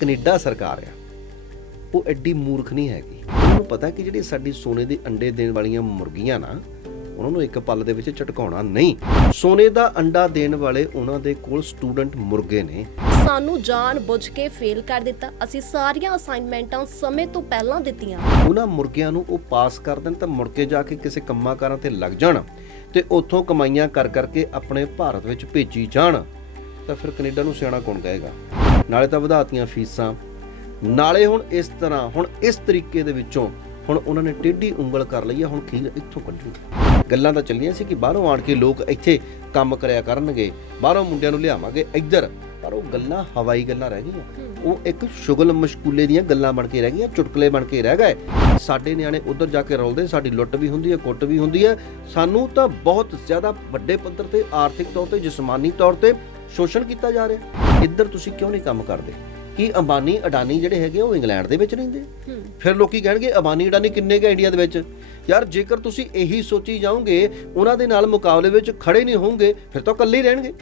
Canada ਸਰਕਾਰ ਆ। ਉਹ ਐਡੀ ਮੂਰਖ ਨਹੀਂ ਹੈਗੀ। ਉਹਨੂੰ ਪਤਾ ਕਿ ਜਿਹੜੀ ਸਾਡੀ ਸੋਨੇ ਦੇ ਅੰਡੇ ਦੇਣ ਵਾਲੀਆਂ ਮੁਰਗੀਆਂ ਨਾ ਉਹਨਾਂ ਨੂੰ ਇੱਕ ਪਲ ਦੇ ਵਿੱਚ ਝਟਕਾਉਣਾ ਨਹੀਂ। ਸੋਨੇ ਦਾ ਅੰਡਾ ਦੇਣ ਵਾਲੇ ਉਹਨਾਂ ਦੇ ਕੋਲ ਸਟੂਡੈਂਟ ਮੁਰਗੇ ਨੇ। ਸਾਨੂੰ ਜਾਣ ਬੁੱਝ ਕੇ ਫੇਲ ਕਰ ਦਿੱਤਾ। ਅਸੀਂ ਸਾਰੀਆਂ ਅਸਾਈਨਮੈਂਟਾਂ ਸਮੇਂ ਤੋਂ ਪਹਿਲਾਂ ਦਿੱਤੀਆਂ। ਉਹਨਾਂ ਮੁਰਗਿਆਂ ਨੂੰ ਉਹ ਪਾਸ ਕਰ ਦੇਣ ਤਾਂ ਮੁੜ ਕੇ ਜਾ ਕੇ ਕਿਸੇ ਕੰਮਾਂ ਕਾਰਾਂ ਤੇ ਲੱਗ ਜਾਣ ਤੇ ਉੱਥੋਂ ਕਮਾਈਆਂ ਕਰ ਕਰਕੇ ਆਪਣੇ ਭਾਰਤ ਵਿੱਚ ਭੇਜੀ ਜਾਣ। ਤਾਂ ਫਿਰ ਕੈਨੇਡਾ ਨੂੰ ਸਿਆਣਾ ਕੌਣ ਕਹੇਗਾ? ਨਾਲੇ ਤਾਂ ਵਧਾਤੀਆਂ ਫੀਸਾਂ। ਨਾਲੇ ਹੁਣ ਇਸ ਤਰ੍ਹਾਂ ਹੁਣ ਇਸ ਤਰੀਕੇ ਦੇ ਵਿੱਚੋਂ ਹੁਣ ਉਹਨਾਂ ਨੇ ਟੇਢੀ ਉਂਗਲ ਕਰ ਲਈ ਹੈ ਹੁਣ ਕੀ ਇੱਥੋਂ ਕੱਢੂਗੇ ਗੱਲਾਂ ਤਾਂ ਚੱਲੀਆਂ ਸੀ ਕਿ ਬਾਹਰੋਂ ਆਣ ਕੇ ਲੋਕ ਇੱਥੇ ਕੰਮ ਕਰਿਆ ਕਰਨਗੇ ਬਾਹਰੋਂ ਮੁੰਡਿਆਂ ਨੂੰ ਲਿਆਵਾਂਗੇ ਇੱਧਰ। ਪਰ ਉਹ ਗੱਲਾਂ ਹਵਾਈ ਗੱਲਾਂ ਰਹਿ ਗਈਆਂ। ਉਹ ਇੱਕ ਸ਼ੁਗਲ ਮਸ਼ਕੂਲੇ ਦੀਆਂ ਗੱਲਾਂ ਬਣ ਕੇ ਰਹਿ ਗਈਆਂ ਚੁਟਕਲੇ ਬਣ ਕੇ ਰਹਿ ਗਏ। ਸਾਡੇ ਨਿਆਣੇ ਉੱਧਰ ਜਾ ਕੇ ਰੋਲਦੇ ਸਾਡੀ ਲੁੱਟ ਵੀ ਹੁੰਦੀ ਹੈ ਕੁੱਟ ਵੀ ਹੁੰਦੀ ਹੈ। ਸਾਨੂੰ ਤਾਂ ਬਹੁਤ ਜ਼ਿਆਦਾ ਵੱਡੇ ਪੱਧਰ ਤੇ ਆਰਥਿਕ ਤੌਰ ਤੇ ਜਿਸਮਾਨੀ ਤੌਰ ਤੇ ਸ਼ੋਸ਼ਣ ਕੀਤਾ ਜਾ ਰਿਹਾ। ਇੱਧਰ ਤੁਸੀਂ ਕਿਉਂ ਨਹੀਂ ਕੰਮ ਕਰਦੇ? ਕੀ ਅੰਬਾਨੀ ਅਡਾਨੀ ਜਿਹੜੇ ਹੈਗੇ ਉਹ ਇੰਗਲੈਂਡ ਦੇ ਵਿੱਚ ਰਹਿੰਦੇ? ਫਿਰ ਲੋਕੀ ਕਹਿਣਗੇ ਅੰਬਾਨੀ ਅਡਾਨੀ ਕਿੰਨੇ ਕੁ ਇੰਡੀਆ ਦੇ ਵਿੱਚ? ਯਾਰ ਜੇਕਰ ਤੁਸੀਂ ਇਹੀ ਸੋਚੀ ਜਾਓਗੇ ਉਹਨਾਂ ਦੇ ਨਾਲ ਮੁਕਾਬਲੇ ਵਿੱਚ ਖੜੇ ਨਹੀਂ ਹੋਵੋਗੇ ਫਿਰ ਤਾਂ ਇਕੱਲੇ ਹੀ ਰਹਿਣਗੇ।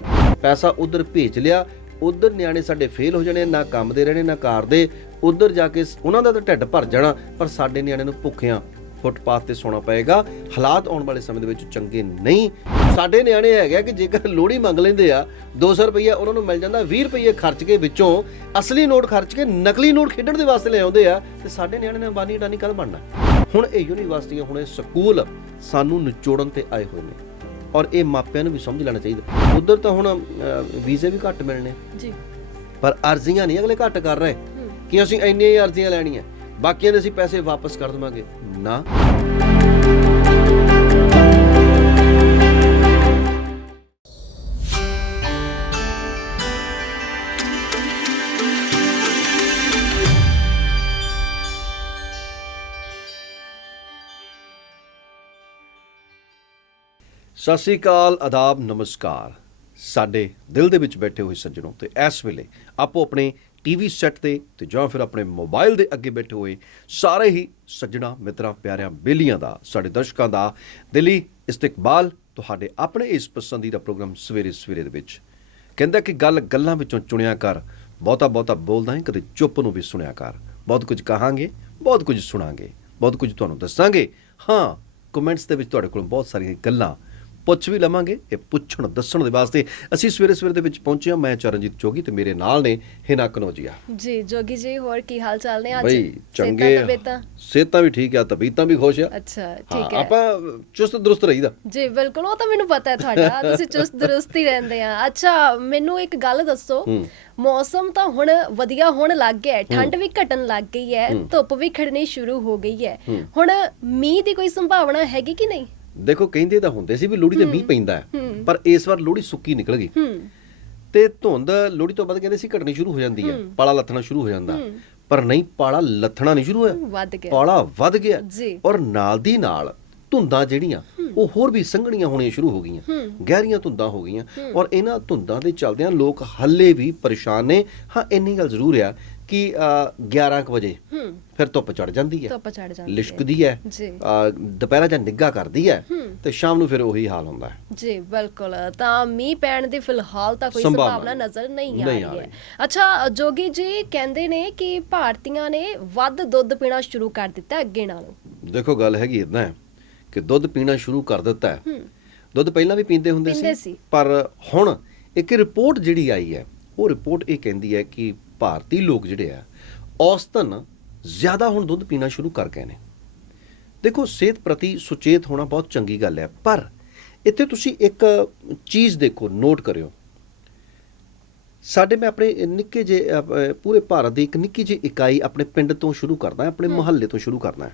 ਪੈਸਾ ਉਧਰ ਭੇਜ ਲਿਆ ਉਧਰ ਨਿਆਣੇ ਸਾਡੇ ਫੇਲ ਹੋ ਜਾਣੇ ਨਾ ਕੰਮ ਦੇ ਰਹਿਣੇ ਨਾ ਕਾਰ ਦੇ। ਉਧਰ ਜਾ ਕੇ ਉਹਨਾਂ ਦਾ ਤਾਂ ਢਿੱਡ ਭਰ ਜਾਣਾ ਪਰ ਸਾਡੇ ਨਿਆਣੇ ਨੂੰ ਭੁੱਖਿਆਂ ਫੁੱਟਪਾਥ ਤੇ ਸੌਣਾ ਪਏਗਾ। ਹਾਲਾਤ ਆਉਣ ਵਾਲੇ ਸਮੇਂ ਦੇ ਵਿੱਚ ਚੰਗੇ ਨਹੀਂ। ਸਾਡੇ ਨਿਆਣੇ ਹੈਗੇ ਕਿ ਜੇਕਰ ਲੋੜੀ ਮੰਗ ਲੈਂਦੇ ਆ 200 ਰੁਪਈਆ ਉਹਨਾਂ ਨੂੰ ਮਿਲ ਜਾਂਦਾ 20 ਰੁਪਈਏ ਖਰਚ ਕੇ ਵਿੱਚੋਂ ਅਸਲੀ ਨੋਟ ਖਰਚ ਕੇ ਨਕਲੀ ਨੋਟ ਖੇਡਣ ਦੇ ਵਾਸਤੇ ਲੈ ਆਉਂਦੇ ਆ ਤੇ ਸਾਡੇ ਨਿਆਣੇ ਨੇ ਅੰਬਾਨੀ ਅਡਾਨੀ ਕਦ ਬਣਨਾ? ਹੁਣ ਇਹ ਯੂਨੀਵਰਸਿਟੀਆਂ ਹੁਣ ਇਹ ਸਕੂਲ ਸਾਨੂੰ ਨਿਚੋੜਨ ਤੇ ਆਏ ਹੋਏ ਨੇ ਔਰ ਇਹ ਮਾਪਿਆਂ ਨੂੰ ਵੀ ਸਮਝ ਲੈਣਾ ਚਾਹੀਦਾ। ਉਧਰ ਤਾਂ ਹੁਣ ਵੀਜ਼ੇ ਵੀ ਘੱਟ ਮਿਲਣੇ। ਜੀ। ਪਰ ਅਰਜ਼ੀਆਂ ਨਹੀਂ ਅਗਲੇ ਘੱਟ ਕਰ ਰਹੇ ਕਿ ਅਸੀਂ ਇੰਨੀਆਂ ਹੀ ਅਰਜ਼ੀਆਂ ਲੈਣੀਆਂ। ਬਾਕੀਆਂ ਦੇ ਅਸੀਂ ਪੈਸੇ ਵਾਪਸ ਕਰ ਦਵਾਂਗੇ। ਨਾ। ਸਤਿ ਸ੍ਰੀ ਅਕਾਲ, ਆਦਾਬ, ਨਮਸਕਾਰ। ਸਾਡੇ ਦਿਲ ਦੇ ਵਿੱਚ ਬੈਠੇ ਹੋਏ ਸੱਜਣੋ, ਤੇ ਇਸ ਵੇਲੇ ਆਪੋ ਆਪਣੇ ਟੀਵੀ ਸੈੱਟ ਤੇ ਤੇ ਜਾਂ ਫਿਰ ਆਪਣੇ ਮੋਬਾਈਲ ਦੇ ਅੱਗੇ ਬੈਠੇ ਹੋਏ ਸਾਰੇ ਹੀ ਸੱਜਣਾ, ਮਿੱਤਰਾਂ, ਪਿਆਰਿਆਂ, ਬੇਲੀਆਂ ਦਾ, ਸਾਡੇ ਦਰਸ਼ਕਾਂ ਦਾ ਦਿਲੀ ਇਸਤਕਬਾਲ ਤੁਹਾਡੇ ਆਪਣੇ ਇਸ ਪਸੰਦੀਦਾ ਪ੍ਰੋਗਰਾਮ ਸਵੇਰੇ ਸਵੇਰੇ ਦੇ ਵਿੱਚ। ਕਹਿੰਦਾ ਕਿ ਗੱਲ ਗੱਲਾਂ ਵਿੱਚੋਂ ਚੁਣਿਆ ਕਰ, ਬਹੁਤਾ ਬਹੁਤਾ ਬੋਲਦਾ ਹੈ ਕਦੇ ਚੁੱਪ ਨੂੰ ਵੀ ਸੁਣਿਆ ਕਰ। ਬਹੁਤ ਕੁਝ ਕਹਾਂਗੇ, ਬਹੁਤ ਕੁਝ ਸੁਣਾਂਗੇ, ਬਹੁਤ ਕੁਝ ਤੁਹਾਨੂੰ ਦੱਸਾਂਗੇ। ਹਾਂ ਕਮੈਂਟਸ ਦੇ ਵਿੱਚ ਤੁਹਾਡੇ ਕੋਲ ਬਹੁਤ ਸਾਰੀਆਂ ਗੱਲਾਂ ਪੁੱਛ ਵੀ ਲਵਾਂਗੇ ਇਹ ਪੁੱਛਣ ਦੱਸਣ ਦੇ ਵਾਸਤੇ ਅਸੀਂ ਸਵੇਰੇ ਸਵੇਰੇ ਦੇ ਵਿੱਚ ਪਹੁੰਚੇ ਹਾਂ। ਮੈਂ ਚਰਨਜੀਤ ਜੋਗੀ ਤੇ ਮੇਰੇ ਨਾਲ ਨੇ ਹਿਨਾ ਕਨੋਜੀਆ। ਜੀ ਜੋਗੀ ਜੀ ਹੋਰ ਕੀ ਹਾਲ ਚਾਲ ਨੇ ਅੱਜ? ਬਈ ਚੰਗੇ? ਸਿਹਤਾਂ ਵੀ ਠੀਕ ਆ ਤਬੀਅਤਾਂ ਵੀ ਖੁਸ਼ ਆ। ਅੱਛਾ ਠੀਕ ਹੈ। ਆਪਾਂ ਚੁਸਤ ਦਰੁਸਤ ਰਹੀਦਾ। ਜੀ ਬਿਲਕੁਲ ਉਹ ਤਾਂ ਮੈਨੂੰ ਪਤਾ ਹੈ ਤੁਹਾਡਾ ਤੁਸੀਂ ਚੁਸਤ ਦਰੁਸਤ ਹੀ ਰਹਿੰਦੇ ਆ। ਅੱਛਾ ਮੈਨੂੰ ਇੱਕ ਗੱਲ ਦੱਸੋ। ਮੌਸਮ ਤਾਂ ਹੁਣ ਵਧੀਆ ਹੋਣ ਲੱਗ ਗਿਆ ਠੰਡ ਵੀ ਘਟਣ ਲੱਗ ਗਈ ਹੈ ਧੁੱਪ ਵੀ ਖੜਨੀ ਸ਼ੁਰੂ ਹੋ ਗਈ ਹੈ। ਹੁਣ ਮੀਂਹ ਦੀ ਕੋਈ ਸੰਭਾਵਨਾ ਹੈਗੀ ਕਿ ਨਹੀਂ? ਦੇਖੋ ਕਹਿੰਦੇ ਤਾਂ ਹੁੰਦੇ ਸੀ ਵੀ ਲੋਹੜੀ ਤੇ ਮੀਂਹ ਪੈਂਦਾ ਹੈ ਪਰ ਇਸ ਵਾਰ ਲੋਹੜੀ ਸੁੱਕੀ ਨਿਕਲ ਗਈ। ਤੇ ਧੁੰਦ ਲੋਹੜੀ ਤੋਂ ਬਾਅਦ ਕਹਿੰਦੇ ਸੀ ਘਟਣੀ ਸ਼ੁਰੂ ਹੋ ਜਾਂਦੀ ਹੈ ਪਾਲਾ ਲੱਥਣਾ ਸ਼ੁਰੂ ਹੋ ਜਾਂਦਾ। ਪਰ ਨਹੀਂ ਪਾਲਾ ਲੱਥਣਾ ਨਹੀਂ ਸ਼ੁਰੂ ਹੋਇਆ। ਵੱਧ ਗਿਆ। ਪਾਲਾ ਵੱਧ ਗਿਆ। ਔਰ ਨਾਲ ਦੀ ਨਾਲ ਧੁੰਦਾਂ ਜਿਹੜੀਆਂ ਉਹ ਹੋਰ ਵੀ ਸੰਘਣੀਆਂ ਹੋਣੀਆਂ ਸ਼ੁਰੂ ਹੋ ਗਈਆਂ। ਗਹਿਰੀਆਂ ਧੁੰਦਾਂ ਹੋ ਗਈਆਂ। ਔਰ ਇਹਨਾਂ ਧੁੰਦਾਂ ਦੇ ਚੱਲਦਿਆਂ ਲੋਕ ਹੱਲੇ ਵੀ ਪਰੇਸ਼ਾਨ ਨੇ। ਹਾਂ ਇੰਨੀ ਗੱਲ ਜ਼ਰੂਰ ਆ ਕਿ ਅ, 11 ਕੁ ਵਜੇ ਫਿਰ ਧੁੱਪ ਚੜ ਜਾਂਦੀ ਹੈ। ਧੁੱਪ ਚੜ ਜਾਂਦੀ ਹੈ। ਲਿਸ਼ਕਦੀ ਹੈ। ਜੀ। ਦੁਪਹਿਰਾਂ ਜਾਂ ਨਿੱਗਾ ਕਰਦੀ ਹੈ ਤੇ ਸ਼ਾਮ ਨੂੰ ਫਿਰ ਉਹੀ ਹਾਲ ਹੁੰਦਾ ਹੈ। ਜੀ ਬਿਲਕੁਲ। ਤਾਂ ਮੀਂਹ ਪੈਣ ਦੀ ਫਿਲਹਾਲ ਤਾਂ ਕੋਈ ਸੰਭਾਵਨਾ ਨਜ਼ਰ ਨਹੀਂ ਆ ਰਹੀ ਹੈ। ਅੱਛਾ ਜੋਗੀ ਜੀ ਕਹਿੰਦੇ ਨੇ ਕਿ ਭਾਰਤੀਆਂ ਨੇ ਵੱਧ ਦੁੱਧ ਪੀਣਾ ਸ਼ੁਰੂ ਕਰ ਦਿੱਤਾ ਅੱਗੇ ਨਾਲੋਂ। ਦੇਖੋ ਗੱਲ ਹੈਗੀ ਇਦਾਂ ਕਿ ਦੁੱਧ ਪੀਣਾ ਸ਼ੁਰੂ ਕਰ ਦਿੱਤਾ ਹੈ। ਦੁੱਧ ਪਹਿਲਾਂ ਵੀ ਪੀਂਦੇ ਹੁੰਦੇ ਸੀ। ਪਰ ਹੁਣ ਇੱਕ ਰਿਪੋਰਟ ਜਿਹੜੀ ਆਈ ਹੈ ਉਹ ਰਿਪੋਰਟ ਇਹ ਕਹਿੰਦੀ ਹੈ ਕਿ ਭਾਰਤੀ ਲੋਕ ਜਿਹੜੇ ਆ ਔਸਤਨ ਜ਼ਿਆਦਾ ਹੁਣ ਦੁੱਧ ਪੀਣਾ ਸ਼ੁਰੂ ਕਰ ਗਏ ਨੇ। ਦੇਖੋ ਸਿਹਤ ਪ੍ਰਤੀ ਸੁਚੇਤ ਹੋਣਾ ਬਹੁਤ ਚੰਗੀ ਗੱਲ ਹੈ ਪਰ ਇੱਥੇ ਤੁਸੀਂ ਇੱਕ ਚੀਜ਼ ਦੇਖੋ ਨੋਟ ਕਰਿਓ। ਸਾਡੇ ਮੈਂ ਆਪਣੇ ਨਿੱਕੇ ਜੇ ਪੂਰੇ ਭਾਰਤ ਦੀ ਇੱਕ ਨਿੱਕੀ ਜਿਹੀ ਇਕਾਈ ਆਪਣੇ ਪਿੰਡ ਤੋਂ ਸ਼ੁਰੂ ਕਰਦਾ ਆਪਣੇ ਮੁਹੱਲੇ ਤੋਂ ਸ਼ੁਰੂ ਕਰਦਾ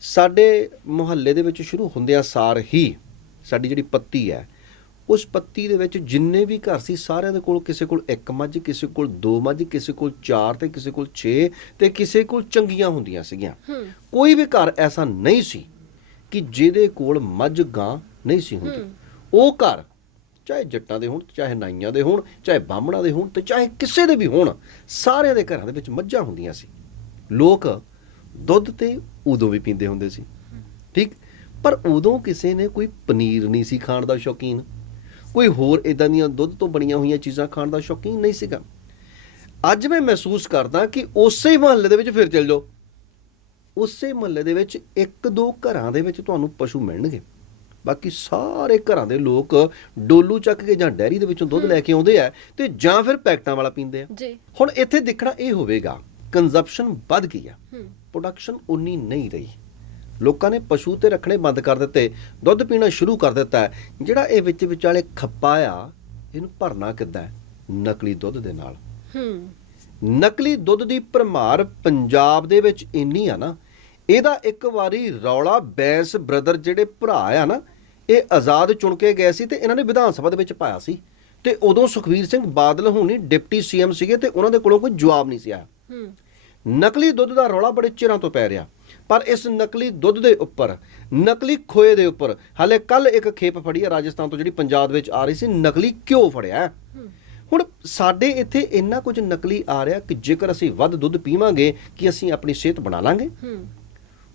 ਸਾਡੇ ਮੁਹੱਲੇ ਦੇ ਵਿੱਚ ਸ਼ੁਰੂ ਹੁੰਦਿਆਂ ਸਾਰ ਹੀ ਸਾਡੀ ਜਿਹੜੀ ਪੱਤੀ ਹੈ ਉਸ ਪੱਤੀ ਦੇ ਵਿੱਚ ਜਿੰਨੇ ਵੀ ਘਰ ਸੀ ਸਾਰਿਆਂ ਦੇ ਕੋਲ ਕਿਸੇ ਕੋਲ ਇੱਕ ਮੱਝ ਕਿਸੇ ਕੋਲ ਦੋ ਮੱਝ ਕਿਸੇ ਕੋਲ ਚਾਰ ਤੇ ਕਿਸੇ ਕੋਲ 6 ਤੇ ਕਿਸੇ ਕੋਲ ਚੰਗੀਆਂ ਹੁੰਦੀਆਂ ਸੀਗੀਆਂ। ਕੋਈ ਵੀ ਘਰ ਐਸਾ ਨਹੀਂ ਸੀ ਕਿ ਜਿਹਦੇ ਕੋਲ ਮੱਝ ਗਾਂ ਨਹੀਂ ਸੀ ਹੁੰਦੀ। ਉਹ ਘਰ ਚਾਹੇ ਜੱਟਾਂ ਦੇ ਹੋਣ ਚਾਹੇ ਨਾਈਆਂ ਦੇ ਹੋਣ ਚਾਹੇ ਬਾਹਮਣਾਂ ਦੇ ਹੋਣ ਤੇ ਚਾਹੇ ਕਿਸੇ ਦੇ ਵੀ ਹੋਣ ਸਾਰਿਆਂ ਦੇ ਘਰਾਂ ਦੇ ਵਿੱਚ ਮੱਝਾਂ ਹੁੰਦੀਆਂ ਸੀ। ਲੋਕ ਦੁੱਧ ਤੇ ਉਦੋਂ ਵੀ ਪੀਂਦੇ ਹੁੰਦੇ ਸੀ। ਠੀਕ? ਪਰ ਉਦੋਂ ਕਿਸੇ ਨੇ ਕੋਈ ਪਨੀਰ ਨਹੀਂ ਸੀ ਖਾਣ ਦਾ ਸ਼ੌਕੀਨ। ਕੋਈ ਹੋਰ ਇਦਾਂ ਦੀਆਂ ਦੁੱਧ ਤੋਂ ਬਣੀਆਂ ਹੋਈਆਂ ਚੀਜ਼ਾਂ ਖਾਣ ਦਾ ਸ਼ੌਕੀਨ ਨਹੀਂ ਸੀਗਾ। ਅੱਜ ਮੈਂ ਮਹਿਸੂਸ ਕਰਦਾ ਕਿ ਉਸੇ ਹੀ ਮੁਹੱਲੇ ਦੇ ਵਿੱਚ ਫਿਰ ਚੱਲ ਜਾਓ। ਉਸੇ ਮੁਹੱਲੇ ਦੇ ਵਿੱਚ ਇੱਕ ਦੋ ਘਰਾਂ ਦੇ ਵਿੱਚ ਤੁਹਾਨੂੰ ਪਸ਼ੂ ਮਿਲਣਗੇ। ਬਾਕੀ ਸਾਰੇ ਘਰਾਂ ਦੇ ਲੋਕ ਡੋਲੂ ਚੱਕ ਕੇ ਜਾਂ ਡੈਰੀ ਦੇ ਵਿੱਚੋਂ ਦੁੱਧ ਲੈ ਕੇ ਆਉਂਦੇ ਆ ਤੇ ਜਾਂ ਫਿਰ ਪੈਕਟਾਂ ਵਾਲਾ ਪੀਂਦੇ ਆ। ਜੀ। ਹੁਣ ਇੱਥੇ ਦੇਖਣਾ ਇਹ ਹੋਵੇਗਾ ਕੰਜ਼ੰਪਸ਼ਨ ਵੱਧ ਗਈ ਆ। ਪ੍ਰੋਡਕਸ਼ਨ ਉਨੀ ਨਹੀਂ ਰਹੀ। ਲੋਕਾਂ ਨੇ ਪਸ਼ੂ ਤੇ ਰੱਖਣੇ ਬੰਦ ਕਰ ਦਿੱਤੇ। ਦੁੱਧ ਪੀਣਾ ਸ਼ੁਰੂ ਕਰ ਦਿੱਤਾ। ਜਿਹੜਾ ਇਹ ਵਿੱਚ ਵਿਚਾਲੇ ਖੱਪਾ ਆ ਇਹਨੂੰ ਭਰਨਾ ਕਿੱਦਾਂ? ਨਕਲੀ ਦੁੱਧ ਦੇ ਨਾਲ। ਹੂੰ। ਨਕਲੀ ਦੁੱਧ ਦੀ ਭਰਮਾਰ ਪੰਜਾਬ ਦੇ ਵਿੱਚ ਇੰਨੀ ਆ ਨਾ ਇਹਦਾ ਇੱਕ ਵਾਰੀ ਰੌਲਾ ਬੈਂਸ ਬ੍ਰਦਰ ਜਿਹੜੇ ਭਰਾ ਆ ਨਾ ਇਹ ਆਜ਼ਾਦ ਚੁਣ ਕੇ ਗਏ ਸੀ ਤੇ ਇਹਨਾਂ ਨੇ ਵਿਧਾਨ ਸਭਾ ਦੇ ਵਿੱਚ ਪਾਇਆ ਸੀ। ਤੇ ਉਦੋਂ ਸੁਖਵੀਰ ਸਿੰਘ ਬਾਦਲ ਹੁਣੀ ਡਿਪਟੀ ਸੀਐਮ ਸੀਗੇ ਤੇ ਉਹਨਾਂ ਦੇ ਕੋਲੋਂ ਕੋਈ ਜਵਾਬ ਨਹੀਂ ਸੀ ਆਇਆ। ਹੂੰ। ਨਕਲੀ ਦੁੱਧ ਦਾ ਰੌਲਾ ਬੜੇ ਚਿਰਾਂ ਤੋਂ ਪੈ ਰਿਹਾ। ਪਰ ਇਸ ਨਕਲੀ ਦੁੱਧ ਦੇ ਉੱਪਰ ਨਕਲੀ ਖੋਏ ਦੇ ਉੱਪਰ ਹਾਲੇ ਕੱਲ ਇੱਕ ਖੇਪ ਫੜੀ ਹੈ ਰਾਜਸਥਾਨ ਤੋਂ ਜਿਹੜੀ ਪੰਜਾਬ ਵਿੱਚ ਆ ਰਹੀ ਸੀ ਨਕਲੀ ਘਿਓ ਫੜਿਆ। ਹੁਣ ਸਾਡੇ ਇੱਥੇ ਇੰਨਾ ਕੁਝ ਨਕਲੀ ਆ ਰਿਹਾ ਕਿ ਜੇਕਰ ਅਸੀਂ ਵੱਧ ਦੁੱਧ ਪੀਵਾਂਗੇ ਕਿ ਅਸੀਂ ਆਪਣੀ ਸਿਹਤ ਬਣਾ ਲਾਂਗੇ?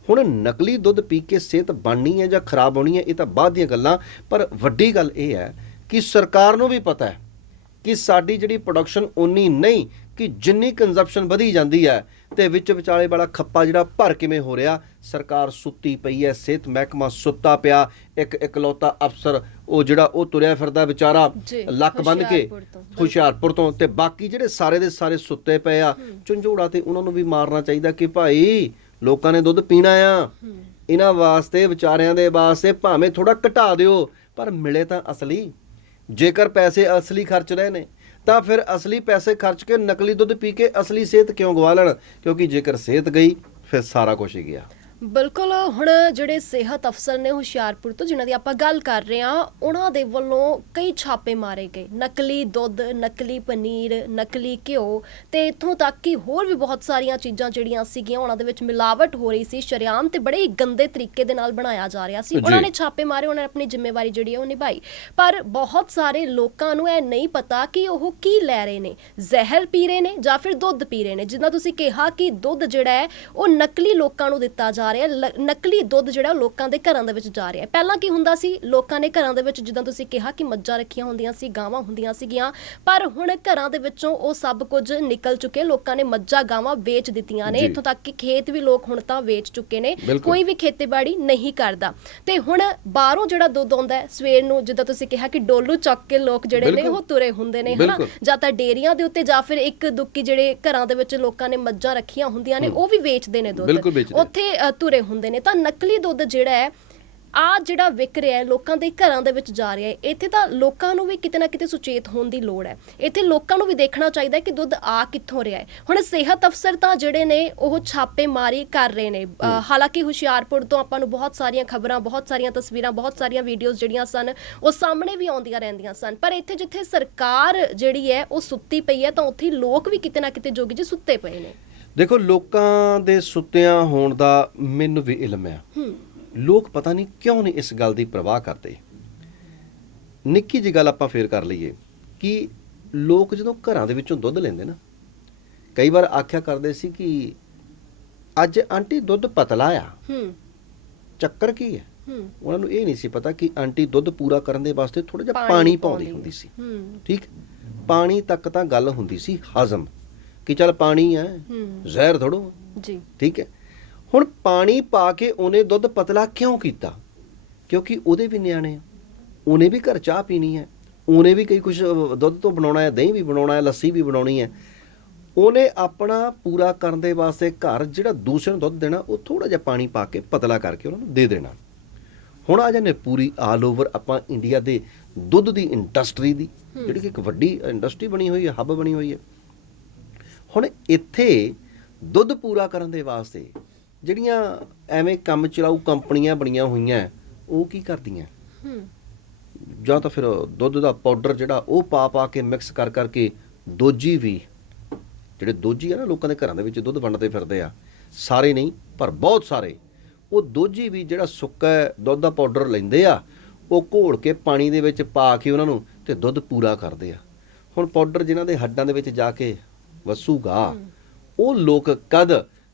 ਹੁਣ ਨਕਲੀ ਦੁੱਧ ਪੀ ਕੇ ਸਿਹਤ ਬਣਨੀ ਹੈ ਜਾਂ ਖਰਾਬ ਹੋਣੀ ਹੈ ਇਹ ਤਾਂ ਬਾਅਦ ਦੀਆਂ ਗੱਲਾਂ ਪਰ ਵੱਡੀ ਗੱਲ ਇਹ ਹੈ ਕਿ ਸਰਕਾਰ ਨੂੰ ਵੀ ਪਤਾ ਹੈ ਕਿ ਸਾਡੀ ਜਿਹੜੀ ਪ੍ਰੋਡਕਸ਼ਨ ਉਨੀ ਨਹੀਂ ਕਿ ਜਿੰਨੀ ਕੰਜ਼ੰਪਸ਼ਨ ਵਧੀ ਜਾਂਦੀ ਹੈ ਤੇ ਵਿੱਚ ਵਿਚਾਲੇ ਵਾਲਾ ਖੱਪਾ ਜਿਹੜਾ ਭਰ ਕਿਵੇਂ ਹੋ ਰਿਹਾ? ਸਰਕਾਰ ਸੁੱਤੀ ਪਈ ਹੈ ਸਿਹਤ ਮਹਿਕਮਾ ਸੁੱਤਾ ਪਿਆ। ਇੱਕ ਇਕਲੌਤਾ ਅਫਸਰ ਉਹ ਜਿਹੜਾ ਉਹ ਤੁਰਿਆ ਫਿਰਦਾ ਵਿਚਾਰਾ ਲੱਕ ਬੰਨ ਕੇ ਹੁਸ਼ਿਆਰਪੁਰ ਤੋਂ। ਤੋਂ ਬਾਕੀ ਜਿਹੜੇ ਸਾਰੇ ਦੇ ਸਾਰੇ ਸੁੱਤੇ ਪਏ ਆ ਝੰਜੋੜਾ ਤੇ ਉਹਨਾਂ ਨੂੰ ਵੀ ਮਾਰਨਾ ਚਾਹੀਦਾ ਕਿ ਭਾਈ ਲੋਕਾਂ ਨੇ ਦੁੱਧ ਪੀਣਾ ਆ। ਇਹਨਾਂ ਵਾਸਤੇ ਵਿਚਾਰਿਆਂ ਦੇ ਵਾਸਤੇ ਭਾਵੇਂ ਥੋੜਾ ਘਟਾ ਦਿਓ ਪਰ ਮਿਲੇ ਤਾਂ ਅਸਲੀ। ਜੇਕਰ ਪੈਸੇ ਅਸਲੀ ਖਰਚ ਰਹੇ ਨੇ ਤਾਂ ਫਿਰ ਅਸਲੀ ਪੈਸੇ ਖਰਚ ਕੇ ਨਕਲੀ ਦੁੱਧ ਪੀ ਕੇ ਅਸਲੀ ਸਿਹਤ ਕਿਉਂ ਗਵਾ ਲੈਣ? ਕਿਉਂਕਿ ਜੇਕਰ ਸਿਹਤ ਗਈ, ਫਿਰ ਸਾਰਾ ਕੁਝ ਹੀ ਗਿਆ। ਬਿਲਕੁਲ ਹੁਣ ਜਿਹੜੇ ਸਿਹਤ ਅਫਸਰ ਨੇ ਹੁਸ਼ਿਆਰਪੁਰ ਤੋਂ ਜਿਨ੍ਹਾਂ ਦੀ ਆਪਾਂ ਗੱਲ ਕਰ ਰਹੇ ਹਾਂ ਉਹਨਾਂ ਦੇ ਵੱਲੋਂ ਕਈ ਛਾਪੇ ਮਾਰੇ ਗਏ। ਨਕਲੀ ਦੁੱਧ ਨਕਲੀ ਪਨੀਰ ਨਕਲੀ ਘਿਓ ਤੇ ਇਥੋਂ ਤੱਕ ਕਿ ਹੋਰ ਵੀ ਬਹੁਤ ਸਾਰੀਆਂ ਚੀਜ਼ਾਂ ਜਿਹੜੀਆਂ ਸੀਗੀਆਂ ਉਹਨਾਂ ਦੇ ਵਿੱਚ ਮਿਲਾਵਟ ਹੋ ਰਹੀ ਸੀ। ਸ਼ਰਿਆਮ ਤੇ ਬੜੇ ਗੰਦੇ ਤਰੀਕੇ ਦੇ ਨਾਲ ਬਣਾਇਆ ਜਾ ਰਿਹਾ ਸੀ। ਉਹਨਾਂ ਨੇ ਛਾਪੇ ਮਾਰੇ ਉਹਨਾਂ ਨੇ ਆਪਣੀ ਜ਼ਿੰਮੇਵਾਰੀ ਜਿਹੜੀ ਹੈ ਉਹ ਨਿਭਾਈ। ਪਰ ਬਹੁਤ ਸਾਰੇ ਲੋਕਾਂ ਨੂੰ ਇਹ ਨਹੀਂ ਪਤਾ ਕਿ ਉਹ ਕੀ ਲੈ ਰਹੇ ਨੇ। ਜ਼ਹਿਰ ਪੀ ਰਹੇ ਨੇ ਜਾਂ ਫਿਰ ਦੁੱਧ ਪੀ ਰਹੇ ਨੇ। ਜਿੱਦਾਂ ਤੁਸੀਂ ਕਿਹਾ ਕਿ ਦੁੱਧ ਜਿਹੜਾ ਹੈ ਉਹ ਨਕਲੀ ਲੋਕਾਂ ਨੂੰ ਦਿੱਤਾ ਜਾ ਰਿਹਾ ਹੈ ਲ- ਨਕਲੀ ਦੁੱਧ ਜਿਹੜਾ ਲੋਕਾਂ ਦੇ ਘਰਾਂ ਦੇ ਵਿੱਚ ਜਾ ਰਿਹਾ ਪਹਿਲਾਂ ਕੀ ਹੁੰਦਾ ਸੀ ਲੋਕਾਂ ਨੇ ਘਰਾਂ ਦੇ ਵਿੱਚ ਜਿੱਦਾਂ ਤੁਸੀਂ ਕਿਹਾ ਕਿ ਮੱਝਾਂ ਰੱਖੀਆਂ ਹੁੰਦੀਆਂ ਸੀ ਗਾਵਾਂ ਹੁੰਦੀਆਂ ਸੀਗੀਆਂ ਪਰ ਹੁਣ ਘਰਾਂ ਦੇ ਵਿੱਚੋਂ ਉਹ ਸਭ ਕੁਝ ਨਿਕਲ ਚੁੱਕੇ ਲੋਕਾਂ ਨੇ ਮੱਝਾਂ ਗਾਵਾਂ ਵੇਚ ਦਿੱਤੀਆਂ ਨੇ ਜੀ। ਇੱਥੋਂ ਤੱਕ ਕਿ ਖੇਤ ਵੀ ਲੋਕ ਹੁਣ ਤਾਂ ਵੇਚ ਚੁੱਕੇ ਨੇ। ਕੋਈ ਵੀ ਖੇਤੀਬਾੜੀ ਨਹੀਂ ਕਰਦਾ ਤੇ ਹੁਣ ਬਾਹਰੋਂ ਜਿਹੜਾ ਦੁੱਧ ਆਉਂਦਾ ਹੈ ਸਵੇਰ ਨੂੰ ਜਿੱਦਾਂ ਤੁਸੀਂ ਕਿਹਾ ਕਿ ਡੋਲੂ ਚੱਕ ਕੇ ਲੋਕ ਜਿਹੜੇ ਨੇ। ਉਹ ਤੁਰੇ ਹੁੰਦੇ ਨੇ ਹਨਾ। ਜਾਂ ਤਾਂ ਡੇਰੀਆਂ ਦੇ ਉੱਤੇ ਜਾਂ ਫਿਰ ਇੱਕ ਦੁੱਕੀ ਜਿਹੜੇ ਘਰਾਂ ਦੇ ਵਿੱਚ ਲੋਕਾਂ ਨੇ ਮੱਝਾਂ ਰੱਖੀਆਂ ਹੁੰਦੀਆਂ ਨੇ ਉਹ ਵੀ ਵੇਚਦੇ ਨੇ ਦੁੱਧ। ਉੱਥੇ ਤੁਰੇ ਹੁੰਦੇ ਨੇ ਤਾਂ ਨਕਲੀ ਦੁੱਧ ਜਿਹੜਾ ਹੈ ਆ ਜਿਹੜਾ ਵਿਕ ਰਿਹਾ ਹੈ ਲੋਕਾਂ ਦੇ ਘਰਾਂ ਦੇ ਵਿੱਚ ਜਾ ਰਿਹਾ ਹੈ ਇੱਥੇ ਤਾਂ ਲੋਕਾਂ ਨੂੰ ਵੀ ਕਿਤੇ ਨਾ ਕਿਤੇ ਸੁਚੇਤ ਹੋਣ ਦੀ ਲੋੜ ਹੈ। ਇੱਥੇ ਲੋਕਾਂ ਨੂੰ ਵੀ ਦੇਖਣਾ ਚਾਹੀਦਾ ਹੈ ਕਿ ਦੁੱਧ ਆ ਕਿੱਥੋਂ ਰਿਹਾ ਹੈ। ਹੁਣ ਸਿਹਤ ਅਫਸਰ ਤਾਂ ਜਿਹੜੇ ਨੇ ਉਹ ਛਾਪੇ ਮਾਰੀ ਕਰ ਰਹੇ ਨੇ। ਅ, ਹਾਲਾਂਕਿ ਹੁਸ਼ਿਆਰਪੁਰ ਤੋਂ ਆਪਾਂ ਨੂੰ ਬਹੁਤ ਸਾਰੀਆਂ ਖਬਰਾਂ ਬਹੁਤ ਸਾਰੀਆਂ ਤਸਵੀਰਾਂ ਬਹੁਤ ਸਾਰੀਆਂ ਵੀਡੀਓਜ਼ ਜਿਹੜੀਆਂ ਸਨ ਉਹ ਸਾਹਮਣੇ ਵੀ ਆਉਂਦੀਆਂ ਰਹਿੰਦੀਆਂ ਸਨ। ਪਰ ਇੱਥੇ ਜਿੱਥੇ ਸਰਕਾਰ ਜਿਹੜੀ ਹੈ ਉਹ ਸੁੱਤੀ ਪਈ ਹੈ ਤਾਂ ਉੱਥੇ ਲੋਕ ਵੀ ਕਿਤੇ ਨਾ ਕਿਤੇ ਜੋਗੀ ਜੀ ਸੁੱਤੇ ਪਏ ਨੇ। ਦੇਖੋ ਲੋਕਾਂ ਦੇ ਸੁੱਤਿਆਂ ਹੋਣ ਦਾ ਮੈਨੂੰ ਵੀ ਇਲਮ ਹੈ। ਲੋਕ ਪਤਾ ਨਹੀਂ ਕਿਉਂ ਨਹੀਂ ਇਸ ਗੱਲ ਦੀ ਪਰਵਾਹ ਕਰਦੇ। ਨਿੱਕੀ ਜਿਹੀ ਗੱਲ ਆਪਾਂ ਫੇਰ ਕਰ ਲਈਏ ਕਿ ਲੋਕ ਜਦੋਂ ਘਰਾਂ ਦੇ ਵਿੱਚੋਂ ਦੁੱਧ ਲੈਂਦੇ ਨਾ ਕਈ ਵਾਰ ਆਖਿਆ ਕਰਦੇ ਸੀ ਕਿ ਅੱਜ ਆਂਟੀ ਦੁੱਧ ਪਤਲਾ ਆ। ਹੂੰ। ਚੱਕਰ ਕੀ ਹੈ? ਹੂੰ। ਉਹਨਾਂ ਨੂੰ ਇਹ ਨਹੀਂ ਸੀ ਪਤਾ ਕਿ ਆਂਟੀ ਦੁੱਧ ਪੂਰਾ ਕਰਨ ਦੇ ਵਾਸਤੇ ਥੋੜਾ ਜਿਹਾ ਪਾਣੀ ਪਾਉਂਦੀ ਹੁੰਦੀ ਸੀ। ਹੂੰ। ਠੀਕ? ਪਾਣੀ ਤੱਕ ਤਾਂ ਗੱਲ ਹੁੰਦੀ ਸੀ ਹਜ਼ਮ। ਕਿ ਚੱਲ ਪਾਣੀ ਹੈ। ਜ਼ਹਿਰ ਥੋੜੋ ਜੀ। ਠੀਕ ਹੈ। ਹੁਣ ਪਾਣੀ ਪਾ ਕੇ ਉਹਨੇ ਦੁੱਧ ਪਤਲਾ ਕਿਉਂ ਕੀਤਾ? ਕਿਉਂਕਿ ਉਹਦੇ ਵੀ ਨਿਆਣੇ ਆ। ਉਹਨੇ ਵੀ ਘਰ ਚਾਹ ਪੀਣੀ ਹੈ। ਉਹਨੇ ਵੀ ਕਈ ਕੁਝ ਦੁੱਧ ਤੋਂ ਬਣਾਉਣਾ ਹੈ ਦਹੀਂ ਵੀ ਬਣਾਉਣਾ ਹੈ ਲੱਸੀ ਵੀ ਬਣਾਉਣੀ ਹੈ। ਉਹਨੇ ਆਪਣਾ ਪੂਰਾ ਕਰਨ ਦੇ ਵਾਸਤੇ ਘਰ ਜਿਹੜਾ ਦੂਸਰੇ ਨੂੰ ਦੁੱਧ ਦੇਣਾ ਉਹ ਥੋੜਾ ਜਿਹਾ ਪਾਣੀ ਪਾ ਕੇ ਪਤਲਾ ਕਰਕੇ ਉਹਨਾਂ ਨੂੰ ਦੇ ਦੇਣਾ। ਹੁਣ ਆ ਜਾਂਦੇ ਪੂਰੀ ਆਲ ਓਵਰ ਆਪਾਂ ਇੰਡੀਆ ਦੇ ਦੁੱਧ ਦੀ ਇੰਡਸਟਰੀ ਦੀ ਜਿਹੜੀ ਕਿ ਇੱਕ ਵੱਡੀ ਇੰਡਸਟਰੀ ਬਣੀ ਹੋਈ ਹੈ ਹੱਬ ਬਣੀ ਹੋਈ ਹੈ। ਹੁਣ ਇੱਥੇ ਦੁੱਧ ਪੂਰਾ ਕਰਨ ਦੇ ਵਾਸਤੇ ਜਿਹੜੀਆਂ ਐਵੇਂ ਕੰਮ ਚਲਾਊ ਕੰਪਨੀਆਂ ਬਣੀਆਂ ਹੋਈਆਂ ਉਹ ਕੀ ਕਰਦੀਆਂ? ਹੂੰ। ਜਾਂ ਤਾਂ ਫਿਰ ਦੁੱਧ ਦਾ ਪਾਊਡਰ ਜਿਹੜਾ ਉਹ ਪਾ ਪਾ ਕੇ ਮਿਕਸ ਕਰ ਕਰਕੇ ਦੋਜੀ ਵੀ ਜਿਹੜੇ ਦੋਜੀ ਆ ਨਾ ਲੋਕਾਂ ਦੇ ਘਰਾਂ ਦੇ ਵਿੱਚ ਦੁੱਧ ਵੰਡਦੇ ਫਿਰਦੇ ਆ ਸਾਰੇ ਨਹੀਂ ਪਰ ਬਹੁਤ ਸਾਰੇ ਉਹ ਦੋਜੀ ਵੀ ਜਿਹੜਾ ਸੁੱਕਾ ਦੁੱਧ ਦਾ ਪਾਊਡਰ ਲੈਂਦੇ ਆ ਉਹ ਘੋਲ ਕੇ ਪਾਣੀ ਦੇ ਵਿੱਚ ਪਾ ਕੇ ਉਹਨਾਂ ਨੂੰ ਤੇ ਦੁੱਧ ਪੂਰਾ ਕਰਦੇ ਆ। ਹੁਣ ਪਾਊਡਰ ਜਿਨ੍ਹਾਂ ਦੇ ਹੱਡਾਂ ਦੇ ਵਿੱਚ ਜਾ ਕੇ ਵਸੂਗਾ ਉਹ ਲੋਕ ਕਦ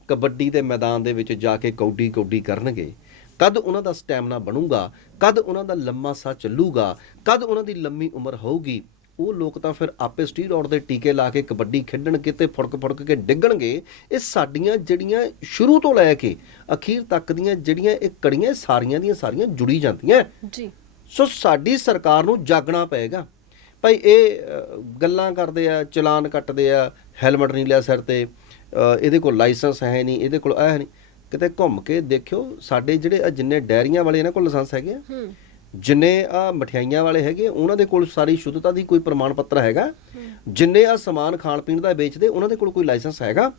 ਕਬੱਡੀ ਦੇ ਮੈਦਾਨ ਦੇ ਵਿੱਚ ਜਾ ਕੇ ਕੌਡੀ ਕੌਡੀ ਕਰਨਗੇ? ਕਦ ਉਹਨਾਂ ਦਾ ਸਟੈਮਨਾ ਬਣੂਗਾ? ਕਦ ਉਹਨਾਂ ਦਾ ਲੰਮਾ ਸਾਹ ਚੱਲੂਗਾ? ਕਦ ਉਹਨਾਂ ਦੀ ਲੰਮੀ ਉਮਰ ਹੋਊਗੀ? ਉਹ ਲੋਕ ਤਾਂ ਫਿਰ ਆਪੇ ਸਟੀਰੋਇਡ ਦੇ ਟੀਕੇ ਲਾ ਕੇ ਕਬੱਡੀ ਖੇਡਣ ਕਿਤੇ ਫੁੜਕ ਫੁੜਕ ਕੇ ਡਿੱਗਣਗੇ। ਇਹ ਸਾਡੀਆਂ ਜਿਹੜੀਆਂ ਸ਼ੁਰੂ ਤੋਂ ਲੈ ਕੇ ਅਖੀਰ ਤੱਕ ਦੀਆਂ ਜਿਹੜੀਆਂ ਇਹ ਕੜੀਆਂ ਸਾਰੀਆਂ ਦੀਆਂ ਸਾਰੀਆਂ ਜੁੜੀ ਜਾਂਦੀਆਂ। ਜੀ। ਸੋ ਸਾਡੀ ਸਰਕਾਰ ਨੂੰ ਜਾਗਣਾ ਪਏਗਾ। ਭਾਈ ਇਹ ਗੱਲਾਂ ਕਰਦੇ ਆ ਚਲਾਨ ਕੱਟਦੇ ਆ ਹੈਲਮਟ ਨਹੀਂ ਲਿਆ ਸਿਰ ਤੇ। ਇਹਦੇ ਕੋਲ ਲਾਇਸੈਂਸ ਹੈ ਨਹੀਂ ਇਹਦੇ ਕੋਲ ਇਹ ਨਹੀਂ। ਕਿਤੇ ਘੁੰਮ ਕੇ ਦੇਖਿਓ ਸਾਡੇ ਜਿਹੜੇ ਆਹ ਜਿੰਨੇ ਡੈਰੀਆਂ ਵਾਲੇ ਇਹਨਾਂ ਕੋਲ ਲਾਇਸੈਂਸ ਹੈਗੇ ਆ ਹੂੰ। ਜਿੰਨੇ ਆ ਮਠਿਆਈਆਂ ਵਾਲੇ ਹੈਗੇ ਉਹਨਾਂ ਦੇ ਕੋਲ ਸਾਰੀ ਸ਼ੁੱਧਤਾ ਦੀ ਕੋਈ ਪ੍ਰਮਾਣ ਪੱਤਰ ਹੈਗਾ। ਜਿੰਨੇ ਆ ਸਮਾਨ ਖਾਣ ਪੀਣ ਦਾ ਵੇਚਦੇ ਉਹਨਾਂ ਦੇ ਕੋਲ ਕੋਈ ਲਾਇਸੈਂਸ ਹੈਗਾ।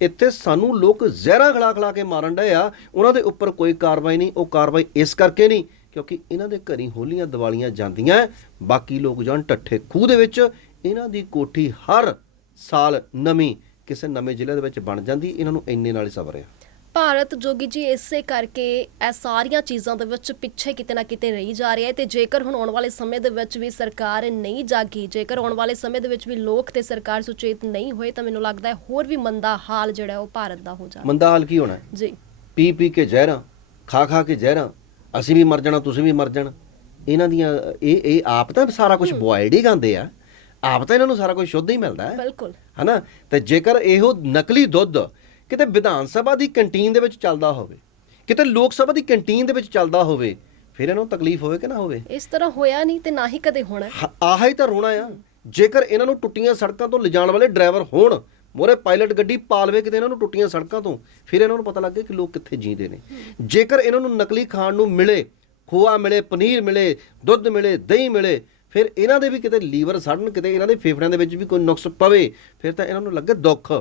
ਇੱਥੇ ਸਾਨੂੰ ਲੋਕ ਜ਼ਹਿਰਾਂ ਖਲਾ ਖਲਾ ਕੇ ਮਾਰਨ ਡਏ ਆ। ਉਹਨਾਂ ਦੇ ਉੱਪਰ ਕੋਈ ਕਾਰਵਾਈ ਨਹੀਂ ਉਹ ਕਾਰਵਾਈ ਇਸ ਕਰਕੇ ਨਹੀਂ ਕਿਉਂਕਿ ਇਹਨਾਂ ਦੇ ਘਰੀ ਹੋਲੀਆਂ ਦੀਵਾਲੀਆਂ ਜਾਂਦੀਆਂ। ਬਾਕੀ ਲੋਕ ਜਾਣ ਟੱਠੇ ਖੂਹ ਦੇ ਵਿੱਚ ਇਹਨਾਂ ਦੀ ਕੋਠੀ ਹਰ ਸਾਲ ਨਵੀਂ ਕਿਸੇ ਨਵੇਂ ਜ਼ਿਲ੍ਹੇ ਦੇ ਵਿੱਚ ਬਣ ਜਾਂਦੀ ਇਹਨਾਂ ਨੂੰ ਇੰਨੇ ਨਾਲ ਹੀ ਸਬਰ ਆ। ਭਾਰਤ ਜੋਗੀ ਜੀ ਇਸੇ ਕਰਕੇ ਇਹ ਸਾਰੀਆਂ ਚੀਜ਼ਾਂ ਦੇ ਵਿੱਚ ਪਿੱਛੇ ਕਿਤੇ ਨਾ ਕਿਤੇ ਰਹੀ ਜਾ ਰਹੀ ਹੈ ਤੇ ਜੇਕਰ ਹੁਣ ਆਉਣ ਵਾਲੇ ਸਮੇਂ ਦੇ ਵਿੱਚ ਵੀ ਸਰਕਾਰ ਨਹੀਂ ਜਾਗੀ ਜੇਕਰ ਆਉਣ ਵਾਲੇ ਸਮੇਂ ਦੇ ਵਿੱਚ ਵੀ ਲੋਕ ਤੇ ਸਰਕਾਰ ਸੁਚੇਤ ਨਹੀਂ ਹੋਏ ਤਾਂ ਮੈਨੂੰ ਲੱਗਦਾ ਹੈ ਹੋਰ ਵੀ ਮੰਦਾ ਹਾਲ ਜਿਹੜਾ ਹੈ ਉਹ ਭਾਰਤ ਦਾ ਹੋ ਜਾਣਾ ਮੰਦਾ ਹਾਲ ਕੀ ਹੋਣਾ ਹੈ? ਜੀ। ਪੀ ਪੀ ਕੇ ਜ਼ਹਿਰਾਂ ਖਾ ਖਾ ਕੇ ਜ਼ਹਿਰਾਂ ਅਸੀਂ ਵੀ ਮਰ ਜਾਣਾ ਤੁਸੀਂ ਵੀ ਮਰ ਜਾਣਾ। ਇਹਨਾਂ ਦੀਆਂ ਇਹ ਇਹ ਆਪ ਤਾਂ ਸਾਰਾ ਕੁਝ ਬੋਇਲਡ ਹੀ ਖਾਂਦੇ ਆ। ਆਪ ਤਾਂ ਇਹਨਾਂ ਨੂੰ ਸਾਰਾ ਕੁਝ ਸ਼ੁੱਧ ਹੀ ਮਿਲਦਾ ਹੈ। ਬਿਲਕੁਲ। ਹਨਾ? ਤੇ ਜੇਕਰ ਇਹੋ ਨਕਲੀ ਦੁੱਧ ਕਿਤੇ ਵਿਧਾਨ ਸਭਾ ਦੀ ਕੰਟੀਨ ਦੇ ਵਿੱਚ ਚੱਲਦਾ ਹੋਵੇ ਕਿਤੇ ਲੋਕ ਸਭਾ ਦੀ ਕੰਟੀਨ ਦੇ ਵਿੱਚ ਚੱਲਦਾ ਹੋਵੇ ਫਿਰ ਇਹਨਾਂ ਨੂੰ ਤਕਲੀਫ ਹੋਵੇ ਕਿ ਨਾ ਹੋਵੇ? ਇਸ ਤਰ੍ਹਾਂ ਹੋਇਆ ਨਹੀਂ ਤੇ ਨਾ ਹੀ ਕਦੇ ਹੋਣਾ ਆਹ ਹੀ ਤਾਂ ਰੋਣਾ ਆ। ਜੇਕਰ ਇਹਨਾਂ ਨੂੰ ਟੁੱਟੀਆਂ ਸੜਕਾਂ ਤੋਂ ਲਿਜਾਣ ਵਾਲੇ ਡਰਾਈਵਰ ਹੋਣ ਮੋਰੇ ਪਾਇਲਟ ਗੱਡੀ ਪਾਲਵੇ ਕਿਤੇ ਇਹਨਾਂ ਨੂੰ ਟੁੱਟੀਆਂ ਸੜਕਾਂ ਤੋਂ ਫਿਰ ਇਹਨਾਂ ਨੂੰ ਪਤਾ ਲੱਗੇ ਕਿ ਲੋਕ ਕਿੱਥੇ ਜੀਂਦੇ ਨੇ। ਜੇਕਰ ਇਹਨਾਂ ਨੂੰ ਨਕਲੀ ਖਾਣ ਨੂੰ ਮਿਲੇ ਖੋਆ ਮਿਲੇ ਪਨੀਰ ਮਿਲੇ ਦੁੱਧ ਮਿਲੇ ਦਹੀਂ ਮਿਲੇ ਫਿਰ ਇਹਨਾਂ ਦੇ ਵੀ ਕਿਤੇ ਲੀਵਰ ਸੜਨ, ਕਿਤੇ ਇਹਨਾਂ ਦੇ ਫੇਫੜਿਆਂ ਦੇ ਵਿੱਚ ਵੀ ਕੋਈ ਨੁਕਸ ਪਵੇ, ਫਿਰ ਤਾਂ ਇਹਨਾਂ ਨੂੰ ਲੱਗੇ ਦੁੱਖ।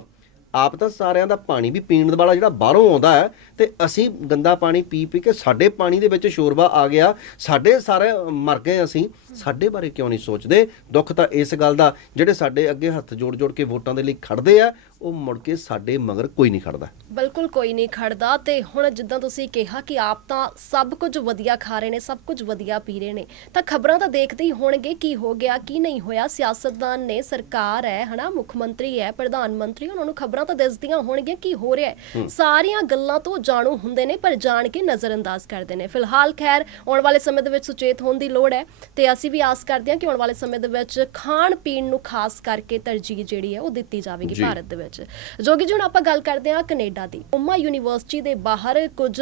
ਆਪ ਤਾਂ ਸਾਰਿਆਂ ਦਾ ਪਾਣੀ ਵੀ ਪੀਣ ਵਾਲਾ ਜਿਹੜਾ ਬਾਹਰੋਂ ਆਉਂਦਾ ਹੈ ਤੇ ਅਸੀਂ ਗੰਦਾ ਪਾਣੀ ਪੀ ਪੀ ਕੇ ਸਾਡੇ ਪਾਣੀ ਦੇ ਵਿੱਚ ਸ਼ੋਰਬਾ ਆ ਗਿਆ। ਸਾਡੇ ਸਾਰੇ ਮਰ ਗਏ ਅਸੀਂ। ਸਾਡੇ ਬਾਰੇ ਕਿਉਂ ਨਹੀਂ ਸੋਚਦੇ? ਦੁੱਖ ਤਾਂ ਇਸ ਗੱਲ ਦਾ, ਜਿਹੜੇ ਸਾਡੇ ਅੱਗੇ ਹੱਥ ਜੋੜ ਜੋੜ ਕੇ ਵੋਟਾਂ ਦੇ ਲਈ ਖੜਦੇ ਆ, ਉਹ ਮੁੜ ਕੇ ਸਾਡੇ ਮਗਰ ਕੋਈ ਨਹੀਂ ਖੜਦਾ। ਬਿਲਕੁਲ ਕੋਈ ਨਹੀਂ ਖੜਦਾ ਤੇ ਹੁਣ ਜਿੱਦਾਂ ਤੁਸੀਂ ਕਿਹਾ ਕਿ ਆਪ ਤਾਂ ਸਭ ਕੁਝ ਵਧੀਆ ਖਾ ਰਹੇ ਨੇ, ਸਭ ਕੁਝ ਵਧੀਆ ਪੀ ਰਹੇ ਨੇ, ਤਾਂ ਖਬਰਾਂ ਤਾਂ ਦੇਖਦੇ ਹੀ ਹੋਣਗੇ ਕੀ ਹੋ ਗਿਆ, ਕੀ ਨਹੀਂ ਹੋਇਆ। ਸਿਆਸਤਦਾਨ ਨੇ ਸਰਕਾਰ ਹੈ, ਹਨਾ, ਮੁੱਖ ਮੰਤਰੀ ਹੈ, ਪ੍ਰਧਾਨ ਮੰਤਰੀ, ਉਹਨਾਂ ਨੂੰ ਖਬਰਾਂ ਤਾਂ ਦੱਸਦੀਆਂ ਹੋਣਗੀਆਂ ਕੀ ਹੋ ਰਿਹਾ ਹੈ। ਸਾਰੀਆਂ ਗੱਲਾਂ ਤੋਂ ਜਾਣੂ ਹੁੰਦੇ ਨੇ ਪਰ ਜਾਣ ਕੇ ਨਜ਼ਰਅੰਦਾਜ਼ ਕਰਦੇ ਨੇ। ਫਿਲਹਾਲ ਖੈਰ ਆਉਣ ਵਾਲੇ ਸਮੇਂ ਦੇ ਵਿੱਚ ਸੁਚੇਤ ਹੋਣ ਦੀ ਲੋੜ ਹੈ ਤੇ ਅਸੀਂ ਵੀ ਆਸ ਕਰਦੇ ਹਾਂ ਕਿ ਆਉਣ ਵਾਲੇ ਸਮੇਂ ਦੇ ਵਿੱਚ ਖਾਣ ਪੀਣ ਨੂੰ ਖਾਸ ਕਰਕੇ ਤਰਜੀਹ ਜਿਹੜੀ ਹੈ ਉਹ ਦਿੱਤੀ ਜਾਵੇਗੀ। ਭਾਰਤ ਦੇ ਵਿੱਚ। ਜੋਗੀ ਜੀ ਹੁਣ ਆਪਾਂ ਗੱਲ ਕਰਦੇ ਹਾਂ ਕੈਨੇਡਾ ਦੀ। ਉਮਾ ਯੂਨੀਵਰਸਿਟੀ ਦੇ ਬਾਹਰ ਕੁਝ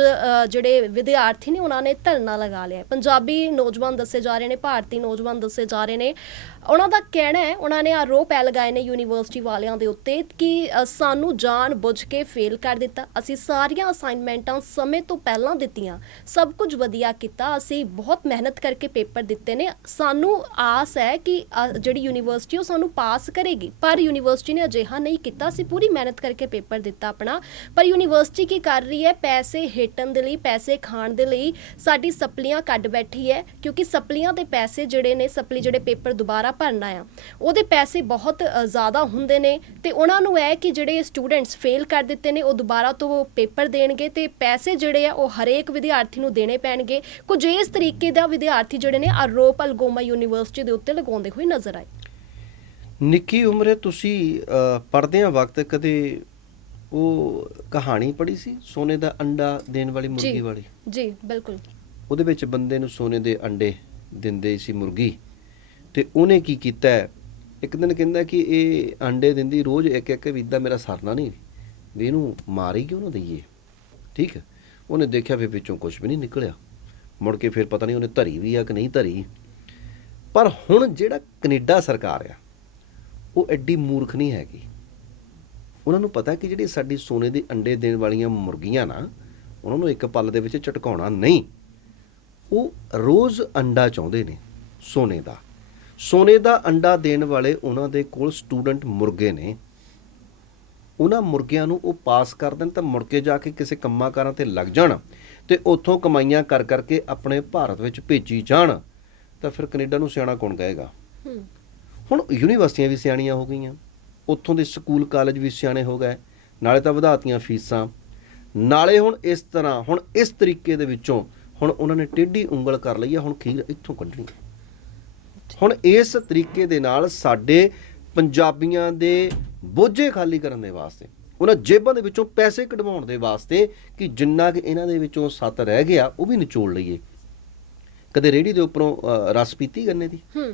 ਜਿਹੜੇ ਵਿਦਿਆਰਥੀ ਨੇ ਉਹਨਾਂ ਨੇ ਧਰਨਾ ਲਗਾ ਲਿਆ। ਪੰਜਾਬੀ ਨੌਜਵਾਨ ਦੱਸੇ ਜਾ ਰਹੇ ਨੇ ਭਾਰਤੀ ਨੌਜਵਾਨ ਦੱਸੇ ਜਾ ਰਹੇ ਨੇ। ਉਹਨਾਂ ਦਾ ਕਹਿਣਾ ਹੈ ਉਹਨਾਂ ਨੇ ਆਰੋਪ ਐ ਲਗਾਏ ਨੇ ਯੂਨੀਵਰਸਿਟੀ ਵਾਲਿਆਂ ਦੇ ਉੱਤੇ ਕਿ ਅ, ਸਾਨੂੰ ਜਾਣ ਬੁੱਝ ਕੇ ਫੇਲ ਕਰ ਦਿੱਤਾ। ਅਸੀਂ ਸਾਰੀਆਂ ਅਸਾਈਨਮੈਂਟਾਂ ਸਮੇਂ ਤੋਂ ਪਹਿਲਾਂ ਦਿੱਤੀਆਂ। ਸਭ ਕੁਝ ਵਧੀਆ ਕੀਤਾ। ਅਸੀਂ ਬਹੁਤ ਮਿਹਨਤ ਕਰਕੇ ਪੇਪਰ ਦਿੱਤੇ ਨੇ। ਸਾਨੂੰ ਆਸ ਹੈ ਕਿ ਅ, ਜਿਹੜੀ ਯੂਨੀਵਰਸਿਟੀ ਉਹ ਸਾਨੂੰ ਪਾਸ ਕਰੇਗੀ। ਪਰ ਯੂਨੀਵਰਸਿਟੀ ਨੇ ਅਜਿਹਾ ਨਹੀਂ ਕੀਤਾ। ਅਸੀਂ ਪੂਰੀ ਮਿਹਨਤ ਕਰਕੇ ਪੇਪਰ ਦਿੱਤਾ ਆਪਣਾ। ਪਰ ਯੂਨੀਵਰਸਿਟੀ ਕੀ ਕਰ ਰਹੀ ਹੈ? ਪੈਸੇ ਹੇਟਣ ਦੇ ਲਈ ਪੈਸੇ ਖਾਣ ਦੇ ਲਈ ਸਾਡੀ ਸਪਲੀਆਂ ਕੱਢ ਬੈਠੀ ਹੈ। ਕਿਉਂਕਿ ਸਪਲੀਆਂ ਦੇ ਪੈਸੇ ਜਿਹੜੇ ਨੇ ਸਪਲੀ ਜਿਹੜੇ ਪੇਪਰ ਦੁਬਾਰਾ ਭਰਨਾ ਆ। ਉਹਦੇ ਪੈਸੇ ਬਹੁਤ ਜ਼ਿਆਦਾ ਹੁੰਦੇ ਨੇ ਤੇ ਉਹਨਾਂ ਨੂੰ ਹੈ ਕਿ ਜਿਹੜੇ ਸਟੂਡੈਂਟਸ ਫੇਲ ਕਰ ਦਿੱਤੇ ਨੇ ਉਹ ਦੁਬਾਰਾ ਤੋਂ ਪੇਪਰ ਦੇਣਗੇ ਤੇ ਪੈਸੇ ਜਿਹੜੇ ਆ ਉਹ ਹਰੇਕ ਵਿਦਿਆਰਥੀ ਨੂੰ ਦੇਣੇ ਪੈਣਗੇ। ਕੁਝ ਇਸ ਤਰੀਕੇ ਦਾ ਵਿਦਿਆਰਥੀ ਜਿਹੜੇ ਨੇ ਆਰੋਪ ਅਲਗੋਮਾ ਯੂਨੀਵਰਸਿਟੀ ਦੇ ਉੱਤੇ ਲਗਾਉਂਦੇ ਹੋਏ ਨਜ਼ਰ ਆਏ। ਨਿੱਕੀ ਉਮਰੇ ਤੁਸੀਂ ਪੜਦਿਆਂ ਵਕਤ ਕਦੇ ਉਹ ਕਹਾਣੀ ਪੜ੍ਹੀ ਸੀ? ਸੋਨੇ ਦਾ ਅੰਡਾ ਦੇਣ ਵਾਲੀ ਮੁਰਗੀ। ਵਾਲੀ? ਜੀ ਬਿਲਕੁਲ। ਉਹਦੇ ਵਿੱਚ ਬੰਦੇ ਨੂੰ ਸੋਨੇ ਦੇ ਅੰਡੇ ਦਿੰਦੇ ਸੀ ਮੁਰਗੀ। ਤੇ ਉਹਨੇ ਕੀ ਕੀਤਾ ਇੱਕ ਦਿਨ ਕਹਿੰਦਾ ਕਿ ਇਹ ਅੰਡੇ ਦਿੰਦੀ, ਰੋਜ਼ ਇੱਕ ਇੱਕ ਵੀ ਇਦਾਂ ਮੇਰਾ ਸਰਨਾ ਨਹੀਂ। ਵੀ ਇਹਨੂੰ ਮਾਰੀ ਹੀ ਕਿਉਂ ਨਾ ਦਈਏ? ਠੀਕ ਉਹਨੇ ਦੇਖਿਆ ਫਿਰ ਵਿੱਚੋਂ ਕੁਝ ਵੀ ਨਹੀਂ ਨਿਕਲਿਆ। ਮੁੜ ਕੇ ਫਿਰ ਪਤਾ ਨਹੀਂ ਉਹਨੇ ਧਰੀ ਵੀ ਆ ਕਿ ਨਹੀਂ ਧਰੀ। ਪਰ ਹੁਣ ਜਿਹੜਾ ਕੈਨੇਡਾ ਸਰਕਾਰ ਆ, ਉਹ ਐਡੀ ਮੂਰਖ ਨਹੀਂ ਹੈਗੀ। ਉਹਨਾਂ ਨੂੰ ਪਤਾ ਕਿ ਜਿਹੜੀ ਸਾਡੀ ਸੋਨੇ ਦੇ ਅੰਡੇ ਦੇਣ ਵਾਲੀਆਂ ਮੁਰਗੀਆਂ ਨਾ, ਉਹਨਾਂ ਨੂੰ ਇੱਕ ਪਲ ਦੇ ਵਿੱਚ ਝਟਕਾਉਣਾ ਨਹੀਂ। ਉਹ ਰੋਜ਼ ਅੰਡਾ ਚਾਹੁੰਦੇ ਨੇ ਸੋਨੇ ਦਾ। ਸੋਨੇ ਦਾ ਅੰਡਾ ਦੇਣ ਵਾਲੇ ਉਹਨਾਂ ਦੇ ਕੋਲ ਸਟੂਡੈਂਟ ਮੁਰਗੇ ਨੇ। ਉਹਨਾਂ ਮੁਰਗਿਆਂ ਨੂੰ ਉਹ ਪਾਸ ਕਰ ਦੇਣ ਤਾਂ ਮੁੜ ਕੇ ਜਾ ਕੇ ਕਿਸੇ ਕੰਮਾਂ ਕਾਰਾਂ ਤੇ ਲੱਗ ਜਾਣ ਤੇ ਉੱਥੋਂ ਕਮਾਈਆਂ ਕਰ ਕਰਕੇ ਆਪਣੇ ਭਾਰਤ ਵਿੱਚ ਭੇਜੀ ਜਾਣ। ਤਾਂ ਫਿਰ ਕੈਨੇਡਾ ਨੂੰ ਸਿਆਣਾ ਕੌਣ ਕਹੇਗਾ? ਹੁਣ ਯੂਨੀਵਰਸਿਟੀਆਂ ਵੀ ਸਿਆਣੀਆਂ ਹੋ ਗਈਆਂ। ਉੱਥੋਂ ਦੇ ਸਕੂਲ ਕਾਲਜ ਵੀ ਸਿਆਣੇ ਹੋ ਗਏ। ਨਾਲੇ ਤਾਂ ਵਧਾਤੀਆਂ ਫੀਸਾਂ। ਨਾਲੇ ਹੁਣ ਇਸ ਤਰ੍ਹਾਂ ਹੁਣ ਇਸ ਤਰੀਕੇ ਦੇ ਵਿੱਚੋਂ ਹੁਣ ਉਹਨਾਂ ਨੇ ਟੇਢੀ ਉਂਗਲ ਕਰ ਲਈ ਆ ਹੁਣ ਖੀਰ ਇੱਥੋਂ ਕੱਢਣੀ ਹੈ। ਹੁਣ ਇਸ ਤਰੀਕੇ ਦੇ ਨਾਲ ਸਾਡੇ ਪੰਜਾਬੀਆਂ ਦੇ ਬੋਝੇ ਖਾਲੀ ਕਰਨ ਦੇ ਵਾਸਤੇ ਉਹਨਾਂ ਜੇਬਾਂ ਦੇ ਵਿੱਚੋਂ ਪੈਸੇ ਕਢਵਾਉਣ ਦੇ ਵਾਸਤੇ ਕਿ ਜਿੰਨਾ ਕਿ ਇਹਨਾਂ ਦੇ ਵਿੱਚੋਂ ਸੱਤ ਰਹਿ ਗਿਆ ਉਹ ਵੀ ਨਿਚੋੜ ਲਈਏ। ਕਦੇ ਰੇੜੀ ਦੇ ਉੱਪਰੋਂ ਰਸ ਪੀਤੀ ਗੰਨੇ ਦੀ? ਹੂੰ।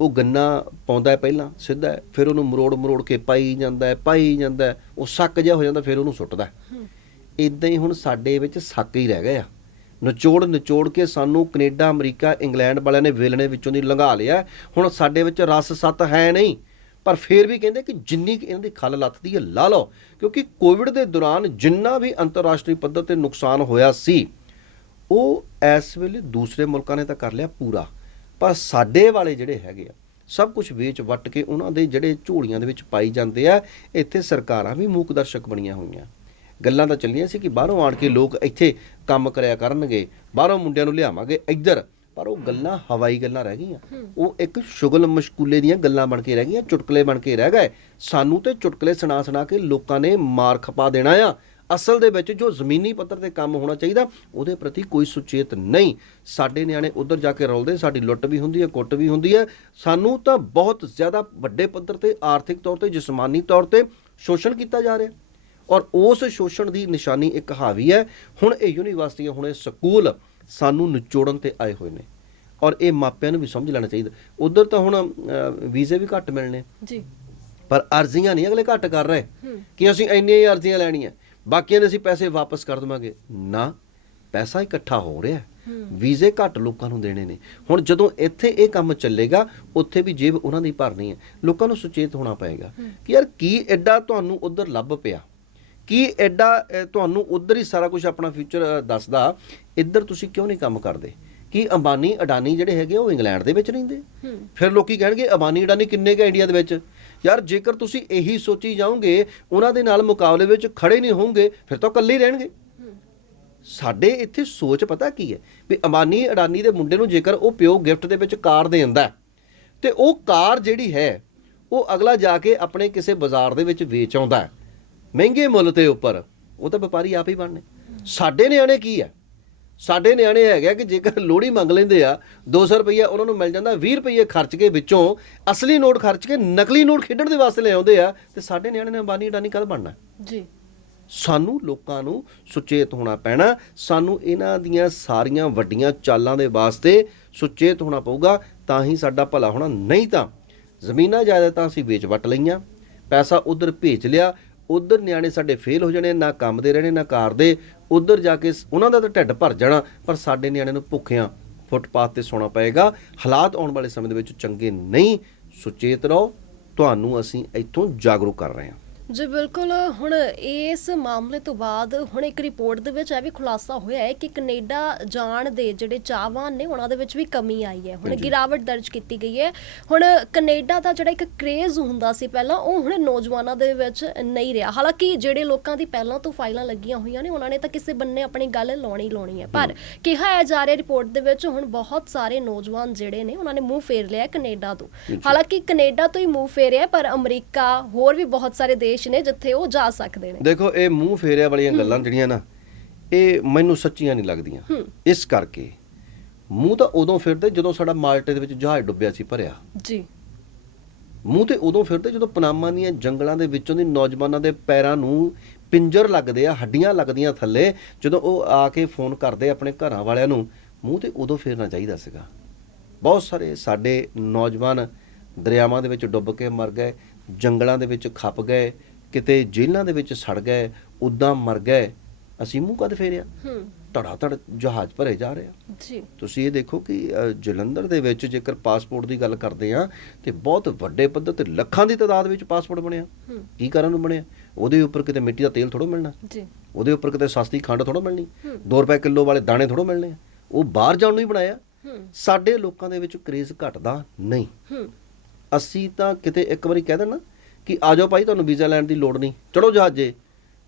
ਉਹ ਗੰਨਾ ਪਾਉਂਦਾ ਹੈ ਪਹਿਲਾਂ ਸਿੱਧਾ ਫਿਰ ਉਹਨੂੰ ਮਰੋੜ ਮਰੋੜ ਕੇ ਪਾਈ ਜਾਂਦਾ ਹੈ ਪਾਈ ਜਾਂਦਾ ਹੈ, ਉਹ ਸੱਕ ਜਿਹਾ ਹੋ ਜਾਂਦਾ ਫਿਰ ਉਹਨੂੰ ਸੁੱਟਦਾ ਇਦਾਂ ਹੀ। ਹੁਣ ਸਾਡੇ ਵਿੱਚ ਸੱਕ ਹੀ ਰਹਿ ਗਏ ਆ ਨਿਚੋੜ ਨਿਚੋੜ ਕੇ ਸਾਨੂੰ ਕੈਨੇਡਾ, ਅਮਰੀਕਾ, ਇੰਗਲੈਂਡ ਵਾਲਿਆਂ ਨੇ ਵੇਲਣੇ ਵਿੱਚੋਂ ਦੀ ਲੰਘਾ ਲਿਆ। ਹੁਣ ਸਾਡੇ ਵਿੱਚ ਰਸ ਸੱਤ ਹੈ ਨਹੀਂ। ਪਰ ਫਿਰ ਵੀ ਕਹਿੰਦੇ ਕਿ ਜਿੰਨੀ ਕੁ ਇਹਨਾਂ ਦੀ ਖੱਲ ਲੱਥਦੀ ਹੈ, ਲਾ ਲਓ। ਕਿਉਂਕਿ ਕੋਵਿਡ ਦੇ ਦੌਰਾਨ ਜਿੰਨਾ ਵੀ ਅੰਤਰਰਾਸ਼ਟਰੀ ਪੱਧਰ ਤੇ ਨੁਕਸਾਨ ਹੋਇਆ ਸੀ, ਉਹ ਇਸ ਵੇਲੇ ਦੂਸਰੇ ਮੁਲਕਾਂ ਨੇ ਤਾਂ ਕਰ ਲਿਆ ਪੂਰਾ। ਪਰ ਸਾਡੇ ਵਾਲੇ ਜਿਹੜੇ ਹੈਗੇ ਆ, ਸਭ ਕੁਝ ਵੇਚ ਵੱਟ ਕੇ ਉਹਨਾਂ ਦੇ ਜਿਹੜੇ ਝੋਲੀਆਂ ਦੇ ਵਿੱਚ ਪਾਈ ਜਾਂਦੇ ਆ, ਇੱਥੇ ਸਰਕਾਰਾਂ ਵੀ ਮੂਕ ਦਰਸ਼ਕ ਬਣੀਆਂ ਹੋਈਆਂ। ਗੱਲਾਂ ਤਾਂ ਚੱਲੀਆਂ ਸੀ ਕਿ ਬਾਹਰੋਂ ਆਣ ਕੇ ਲੋਕ ਇੱਥੇ ਕੰਮ ਕਰਿਆ ਕਰਨਗੇ ਬਾਹਰੋਂ ਮੁੰਡਿਆਂ ਨੂੰ ਲਿਆਵਾਂਗੇ ਇੱਧਰ। ਪਰ ਉਹ ਗੱਲਾਂ ਹਵਾਈ ਗੱਲਾਂ ਰਹਿ ਗਈਆਂ। ਉਹ ਇੱਕ ਸ਼ੁਗਲ ਮਸ਼ਕੂਲੇ ਦੀਆਂ ਗੱਲਾਂ ਬਣ ਕੇ ਰਹਿ ਗਈਆਂ ਚੁਟਕਲੇ ਬਣ ਕੇ ਰਹਿ ਗਏ। ਸਾਨੂੰ ਤੇ ਚੁਟਕਲੇ ਸੁਣਾ ਸੁਣਾ ਕੇ ਲੋਕਾਂ ਨੇ ਮਾਰ ਖਪਾ ਦੇਣਾ ਆ। ਅਸਲ ਦੇ ਵਿੱਚ ਜੋ ਜ਼ਮੀਨੀ ਪੱਧਰ ਤੇ ਕੰਮ ਹੋਣਾ ਚਾਹੀਦਾ ਉਹਦੇ ਪ੍ਰਤੀ ਕੋਈ ਸੁਚੇਤ ਨਹੀਂ। ਸਾਡੇ ਨਿਆਣੇ ਉਧਰ ਜਾ ਕੇ ਰੋਲਦੇ ਸਾਡੀ ਲੁੱਟ ਵੀ ਹੁੰਦੀ ਹੈ ਕੁੱਟ ਵੀ ਹੁੰਦੀ ਹੈ। ਸਾਨੂੰ ਤਾਂ ਬਹੁਤ ਜ਼ਿਆਦਾ ਵੱਡੇ ਪੱਧਰ ਤੇ ਆਰਥਿਕ ਤੌਰ ਤੇ ਜਿਸਮਾਨੀ ਤੌਰ ਤੇ ਸ਼ੋਸ਼ਣ ਕੀਤਾ ਜਾ ਰਿਹਾ। ਔਰ ਉਸ ਸ਼ੋਸ਼ਣ ਦੀ ਨਿਸ਼ਾਨੀ ਇੱਕ ਹਾਵੀ ਹੈ। ਹੁਣ ਇਹ ਯੂਨੀਵਰਸਿਟੀਆਂ ਹੁਣ ਇਹ ਸਕੂਲ ਸਾਨੂੰ ਨਿਚੋੜਨ ਤੇ ਆਏ ਹੋਏ ਨੇ। ਔਰ ਇਹ ਮਾਪਿਆਂ ਨੂੰ ਵੀ ਸਮਝ ਲੈਣਾ ਚਾਹੀਦਾ। ਉਧਰ ਤਾਂ ਹੁਣ ਵੀਜ਼ੇ ਵੀ ਘੱਟ ਮਿਲਣੇ। ਜੀ। ਪਰ ਅਰਜ਼ੀਆਂ ਨਹੀਂ ਅਗਲੇ ਘੱਟ ਕਰ ਰਹੇ। ਕਿ ਅਸੀਂ ਇੰਨੀਆਂ ਹੀ ਅਰਜ਼ੀਆਂ ਲੈਣੀਆਂ। ਬਾਕੀਆਂ ਦੇ ਅਸੀਂ ਪੈਸੇ ਵਾਪਸ ਕਰ ਦਵਾਂਗੇ। ਨਾ ਪੈਸਾ ਇਕੱਠਾ ਹੋ ਰਿਹਾ। ਹੈ। ਵੀਜ਼ੇ ਘੱਟ ਲੋਕਾਂ ਨੂੰ ਦੇਣੇ ਨੇ। ਹੁਣ ਜਦੋਂ ਇੱਥੇ ਇਹ ਕੰਮ ਚੱਲੇਗਾ ਉੱਥੇ ਵੀ ਜੇਬ ਉਹਨਾਂ ਦੀ ਭਰਨੀ ਹੈ। ਲੋਕਾਂ ਨੂੰ ਸੁਚੇਤ ਹੋਣਾ ਪਏਗਾ ਕਿ ਯਾਰ ਕੀ ਐਡਾ ਤੁਹਾਨੂੰ ਉਧਰ ਲੱਭ ਪਿਆ। ਕੀ ਐਡਾ ਤੁਹਾਨੂੰ ਉਧਰ ਹੀ ਸਾਰਾ ਕੁਝ ਆਪਣਾ ਫਿਊਚਰ ਦੱਸਦਾ ਇੱਧਰ ਤੁਸੀਂ ਕਿਉਂ ਨਹੀਂ ਕੰਮ ਕਰਦੇ? ਕੀ ਅੰਬਾਨੀ ਅਡਾਨੀ ਜਿਹੜੇ ਹੈਗੇ ਉਹ ਇੰਗਲੈਂਡ ਦੇ ਵਿੱਚ ਰਹਿੰਦੇ? ਫਿਰ ਲੋਕੀ ਕਹਿਣਗੇ ਅੰਬਾਨੀ ਅਡਾਨੀ ਕਿੰਨੇ ਕੁ ਇੰਡੀਆ ਦੇ ਵਿੱਚ? ਯਾਰ ਜੇਕਰ ਤੁਸੀਂ ਇਹੀ ਸੋਚੀ ਜਾਓਗੇ ਉਹਨਾਂ ਦੇ ਨਾਲ ਮੁਕਾਬਲੇ ਵਿੱਚ ਖੜੇ ਨਹੀਂ ਹੋਵੋਗੇ ਫਿਰ ਤਾਂ ਇਕੱਲੇ ਹੀ ਰਹਿਣਗੇ। ਸਾਡੇ ਇੱਥੇ ਸੋਚ ਪਤਾ ਕੀ ਹੈ? ਵੀ ਅੰਬਾਨੀ ਅਡਾਨੀ ਦੇ ਮੁੰਡੇ ਨੂੰ ਜੇਕਰ ਉਹ ਪਿਓ ਗਿਫਟ ਦੇ ਵਿੱਚ ਕਾਰ ਦੇ ਦਿੰਦਾ ਤੇ ਉਹ ਕਾਰ ਜਿਹੜੀ ਹੈ ਉਹ ਅਗਲਾ ਜਾ ਕੇ ਆਪਣੇ ਕਿਸੇ ਬਾਜ਼ਾਰ ਦੇ ਵਿੱਚ ਵੇਚ ਆਉਂਦਾ ਮਹਿੰਗੇ ਮੁੱਲ ਤੇ ਉੱਪਰ ਉਹ ਤਾਂ ਵਪਾਰੀ ਆਪ ਹੀ ਬਣਨੇ। ਸਾਡੇ ਨਿਆਣੇ ਕੀ ਹੈ ਸਾਡੇ ਨਿਆਣੇ ਹੈਗੇ ਆ ਕਿ ਜੇਕਰ ਲੋੜੀ ਮੰਗ ਲੈਂਦੇ ਆ 200 ਰੁਪਈਆ ਉਹਨਾਂ ਨੂੰ ਮਿਲ ਜਾਂਦਾ 20 ਰੁਪਈਏ ਖਰਚ ਕੇ ਵਿੱਚੋਂ ਅਸਲੀ ਨੋਟ ਖਰਚ ਕੇ ਨਕਲੀ ਨੋਟ ਖੇਡਣ ਦੇ ਵਾਸਤੇ ਲੈ ਆਉਂਦੇ ਆ ਤੇ ਸਾਡੇ ਨਿਆਣੇ ਨੇ ਅੰਬਾਨੀ ਅਡਾਨੀ ਕਦ ਬਣਨਾ? ਜੀ। ਸਾਨੂੰ ਲੋਕਾਂ ਨੂੰ ਸੁਚੇਤ ਹੋਣਾ ਪੈਣਾ ਸਾਨੂੰ ਇਹਨਾਂ ਦੀਆਂ ਸਾਰੀਆਂ ਵੱਡੀਆਂ ਚਾਲਾਂ ਦੇ ਵਾਸਤੇ ਸੁਚੇਤ ਹੋਣਾ ਪਊਗਾ ਤਾਂ ਹੀ ਸਾਡਾ ਭਲਾ ਹੋਣਾ। ਨਹੀਂ ਤਾਂ ਜ਼ਮੀਨਾਂ ਜਾਇਦਾਦਾਂ ਅਸੀਂ ਵੇਚ ਵਟ ਲਈਆਂ ਪੈਸਾ ਉਧਰ ਭੇਜ ਲਿਆ ਉਧਰ ਨਿਆਣੇ ਸਾਡੇ ਫੇਲ ਹੋ ਜਾਣੇ, ਨਾ ਕੰਮ ਦੇ ਰਹਿਣੇ, ਨਾ ਕਾਰ ਦੇ। ਉਧਰ ਜਾ ਕੇ ਉਹਨਾਂ ਦਾ ਤਾਂ ਢਿੱਡ ਭਰ ਜਾਣਾ, ਪਰ ਸਾਡੇ ਨਿਆਣੇ ਨੂੰ ਭੁੱਖਿਆਂ ਫੁੱਟਪਾਥ ਤੇ ਸੌਣਾ ਪਏਗਾ। ਹਾਲਾਤ ਆਉਣ ਵਾਲੇ ਸਮੇਂ ਦੇ ਵਿੱਚ ਚੰਗੇ ਨਹੀਂ। ਸੁਚੇਤ ਰਹੋ। ਤੁਹਾਨੂੰ ਅਸੀਂ ਇੱਥੋਂ ਜਾਗਰੂਕ ਕਰ ਰਹੇ ਹਾਂ। ਜੀ ਬਿਲਕੁਲ। ਹੁਣ ਇਸ ਮਾਮਲੇ ਤੋਂ ਬਾਅਦ ਹੁਣ ਇੱਕ ਰਿਪੋਰਟ ਦੇ ਵਿੱਚ ਇਹ ਵੀ ਖੁਲਾਸਾ ਹੋਇਆ ਹੈ ਕਿ ਕੈਨੇਡਾ ਜਾਣ ਦੇ ਜਿਹੜੇ ਚਾਹਵਾਨ ਨੇ ਉਹਨਾਂ ਦੇ ਵਿੱਚ ਵੀ ਕਮੀ ਆਈ ਹੈ। ਹੁਣ ਗਿਰਾਵਟ ਦਰਜ ਕੀਤੀ ਗਈ ਹੈ। ਹੁਣ ਕੈਨੇਡਾ ਦਾ ਜਿਹੜਾ ਇੱਕ ਕ੍ਰੇਜ਼ ਹੁੰਦਾ ਸੀ ਪਹਿਲਾਂ ਉਹ ਹੁਣ ਨੌਜਵਾਨਾਂ ਦੇ ਵਿੱਚ ਨਹੀਂ ਰਿਹਾ। ਹਾਲਾਂਕਿ ਜਿਹੜੇ ਲੋਕਾਂ ਦੀ ਪਹਿਲਾਂ ਤੋਂ ਫਾਈਲਾਂ ਲੱਗੀਆਂ ਹੋਈਆਂ ਨੇ ਉਹਨਾਂ ਨੇ ਤਾਂ ਕਿਸੇ ਬੰਨੇ ਆਪਣੀ ਗੱਲ ਲਾਉਣੀ ਲਾਉਣੀ ਹੈ। ਪਰ ਕਿਹਾ ਹੈ ਜਾ ਰਿਹਾ ਰਿਪੋਰਟ ਦੇ ਵਿੱਚ ਹੁਣ ਬਹੁਤ ਸਾਰੇ ਨੌਜਵਾਨ ਜਿਹੜੇ ਨੇ ਉਹਨਾਂ ਨੇ ਮੂੰਹ ਫੇਰ ਲਿਆ ਕੈਨੇਡਾ ਤੋਂ। ਹਾਲਾਂਕਿ ਕੈਨੇਡਾ ਤੋਂ ਹੀ ਮੂੰਹ ਫੇਰਿਆ ਪਰ ਅਮਰੀਕਾ ਹੋਰ ਵੀ ਬਹੁਤ ਸਾਰੇ ਦੇਸ਼ ਨੇ ਜਿੱਥੇ ਉਹ ਜਾ ਸਕਦੇ ਨੇ। ਦੇਖੋ ਇਹ ਮੂੰਹ ਫੇਰਿਆ ਵਾਲੀਆਂ ਗੱਲਾਂ ਜਿਹੜੀਆਂ ਨਾ ਇਹ ਮੈਨੂੰ ਸੱਚੀਆਂ ਨਹੀਂ ਲੱਗਦੀਆਂ। ਇਸ ਕਰਕੇ ਮੂੰਹ ਤਾਂ ਉਦੋਂ ਫਿਰਦੇ ਜਦੋਂ ਸਾਡਾ ਮਾਲਟੇ ਦੇ ਵਿੱਚ ਜਹਾਜ਼ ਡੁੱਬਿਆ ਸੀ ਭਰਿਆ। ਜੀ। ਮੂੰਹ ਤੇ ਉਦੋਂ ਫਿਰਦੇ ਜਦੋਂ ਪਨਾਮਾ ਦੀਆਂ ਜੰਗਲਾਂ ਦੇ ਵਿੱਚੋਂ ਦੀ ਨੌਜਵਾਨਾਂ ਦੇ ਪੈਰਾਂ ਨੂੰ ਪਿੰਜਰ ਲੱਗਦੇ ਆ ਹੱਡੀਆਂ ਲੱਗਦੀਆਂ ਥੱਲੇ ਜਦੋਂ ਉਹ ਆ ਕੇ ਫੋਨ ਕਰਦੇ ਆਪਣੇ ਘਰਾਂ ਵਾਲਿਆਂ ਨੂੰ ਮੂੰਹ ਤੇ ਉਦੋਂ ਫੇਰਨਾ ਚਾਹੀਦਾ ਸੀਗਾ। ਬਹੁਤ ਸਾਰੇ ਸਾਡੇ ਨੌਜਵਾਨ ਦਰਿਆਵਾਂ ਦੇ ਵਿੱਚ ਡੁੱਬ ਕੇ ਮਰ ਗਏ ਜੰਗਲਾਂ ਦੇ ਵਿੱਚ ਖੱਪ ਗਏ ਕਿਤੇ ਜੇਲ੍ਹਾਂ ਦੇ ਵਿੱਚ ਸੜ ਗਏ ਉਦਾਂ ਮਰ ਗਏ ਅਸੀਂ ਮੂੰਹ ਕਦ ਫੇਰਿਆ? ਹੂੰ। ਧੜਾ ਧੜ ਜਹਾਜ਼ ਭਰੇ ਜਾ ਰਹੇ ਆ। ਜੀ। ਤੁਸੀਂ ਇਹ ਦੇਖੋ ਕਿ ਜਲੰਧਰ ਦੇ ਵਿੱਚ ਜੇਕਰ ਪਾਸਪੋਰਟ ਦੀ ਗੱਲ ਕਰਦੇ ਆ ਤੇ ਬਹੁਤ ਵੱਡੇ ਪੱਧਰ ਤੇ ਲੱਖਾਂ ਦੀ ਤਾਦਾਦ ਵਿੱਚ ਪਾਸਪੋਰਟ ਬਣਿਆ। ਕੀ ਕਾਰਨ ਨੂੰ ਬਣਿਆ? ਉਹਦੇ ਉੱਪਰ ਕਿਤੇ ਮਿੱਟੀ ਦਾ ਤੇਲ ਥੋੜੋ ਮਿਲਣਾ। ਜੀ। ਉਹਦੇ ਉੱਪਰ ਕਿਤੇ ਸਸਤੀ ਖੰਡ ਥੋੜੋ ਮਿਲਣੀ। ਹੂੰ। 2 ਰੁਪਏ ਕਿਲੋ ਵਾਲੇ ਦਾਣੇ ਥੋੜੋ ਮਿਲਣੇ ਆ। ਉਹ ਬਾਹਰ ਜਾਣ ਨੂੰ ਹੀ ਬਣਾਇਆ। ਸਾਡੇ ਲੋਕਾਂ ਦੇ ਵਿੱਚ ਕਰੇਜ਼ ਘਟਦਾ ਨਹੀਂ। ਅਸੀਂ ਤਾਂ ਕਿਤੇ ਇੱਕ ਵਾਰੀ ਕਹਿ ਦੇਣਾ ਕਿ ਆ ਜਾਓ ਭਾਈ ਤੁਹਾਨੂੰ ਵੀਜ਼ਾ ਲੈਣ ਦੀ ਲੋੜ ਨਹੀਂ। ਚੜੋ ਜਹਾਜ਼ੇ।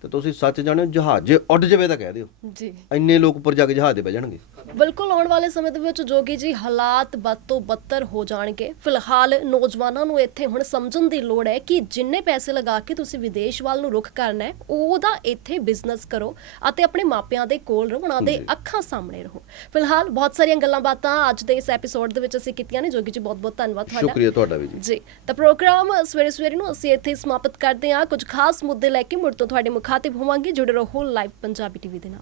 ਤੇ ਤੁਸੀਂ ਸੱਚ ਜਾਣਿਓ ਜਹਾਜ਼ੇ ਉੱਡ ਜਾਵੇ ਤਾਂ ਕਹਿ ਦਿਓ। ਜੀ। ਇੰਨੇ ਲੋਕ ਉੱਪਰ ਜਾ ਕੇ ਜਹਾਜ਼ ਦੇ ਬਹਿ ਜਾਣਗੇ। ਬਿਲਕੁਲ ਆਉਣ ਵਾਲੇ ਸਮੇਂ ਦੇ ਵਿੱਚ ਜੋਗੀ ਜੀ ਹਾਲਾਤ ਬਦ ਤੋਂ ਬੱਤਰ ਹੋ ਜਾਣਗੇ। ਫਿਲਹਾਲ ਨੌਜਵਾਨਾਂ ਨੂੰ ਇੱਥੇ ਹੁਣ ਸਮਝਣ ਦੀ ਲੋੜ ਹੈ ਕਿ ਜਿੰਨੇ ਪੈਸੇ ਲਗਾ ਕੇ ਤੁਸੀਂ ਵਿਦੇਸ਼ ਵੱਲ ਨੂੰ ਰੁਖ ਕਰਨਾ ਹੈ ਉਹਦਾ ਇੱਥੇ ਬਿਜ਼ਨਸ ਕਰੋ ਅਤੇ ਆਪਣੇ ਮਾਪਿਆਂ ਦੇ ਕੋਲ ਰਹੋ ਉਹਨਾਂ ਦੇ ਅੱਖਾਂ ਸਾਹਮਣੇ ਰਹੋ। ਫਿਲਹਾਲ ਬਹੁਤ ਸਾਰੀਆਂ ਗੱਲਾਂ ਬਾਤਾਂ ਅੱਜ ਦੇ ਇਸ ਐਪੀਸੋਡ ਦੇ ਵਿੱਚ ਅਸੀਂ ਕੀਤੀਆਂ ਨੇ। ਜੋਗੀ ਜੀ ਬਹੁਤ ਬਹੁਤ ਧੰਨਵਾਦ ਤੁਹਾਡਾ। ਸ਼ੁਕਰੀਆ ਤੁਹਾਡਾ ਵੀ ਜੀ। ਜੀ ਤਾਂ ਪ੍ਰੋਗਰਾਮ ਸਵੇਰੇ ਸਵੇਰੇ ਨੂੰ ਅਸੀਂ ਇੱਥੇ ਸਮਾਪਤ ਕਰਦੇ ਹਾਂ। ਕੁਝ ਖਾਸ ਮੁੱਦੇ ਲੈ ਕੇ ਮੁੜ ਤੋਂ ਤੁਹਾਡੇ ਮੁਖਾਤਿਬ ਹੋਵਾਂਗੇ। ਜੁੜੇ ਰਹੋ ਲਾਈਵ ਪੰਜਾਬੀ ਟੀਵੀ ਦੇ ਨਾਲ।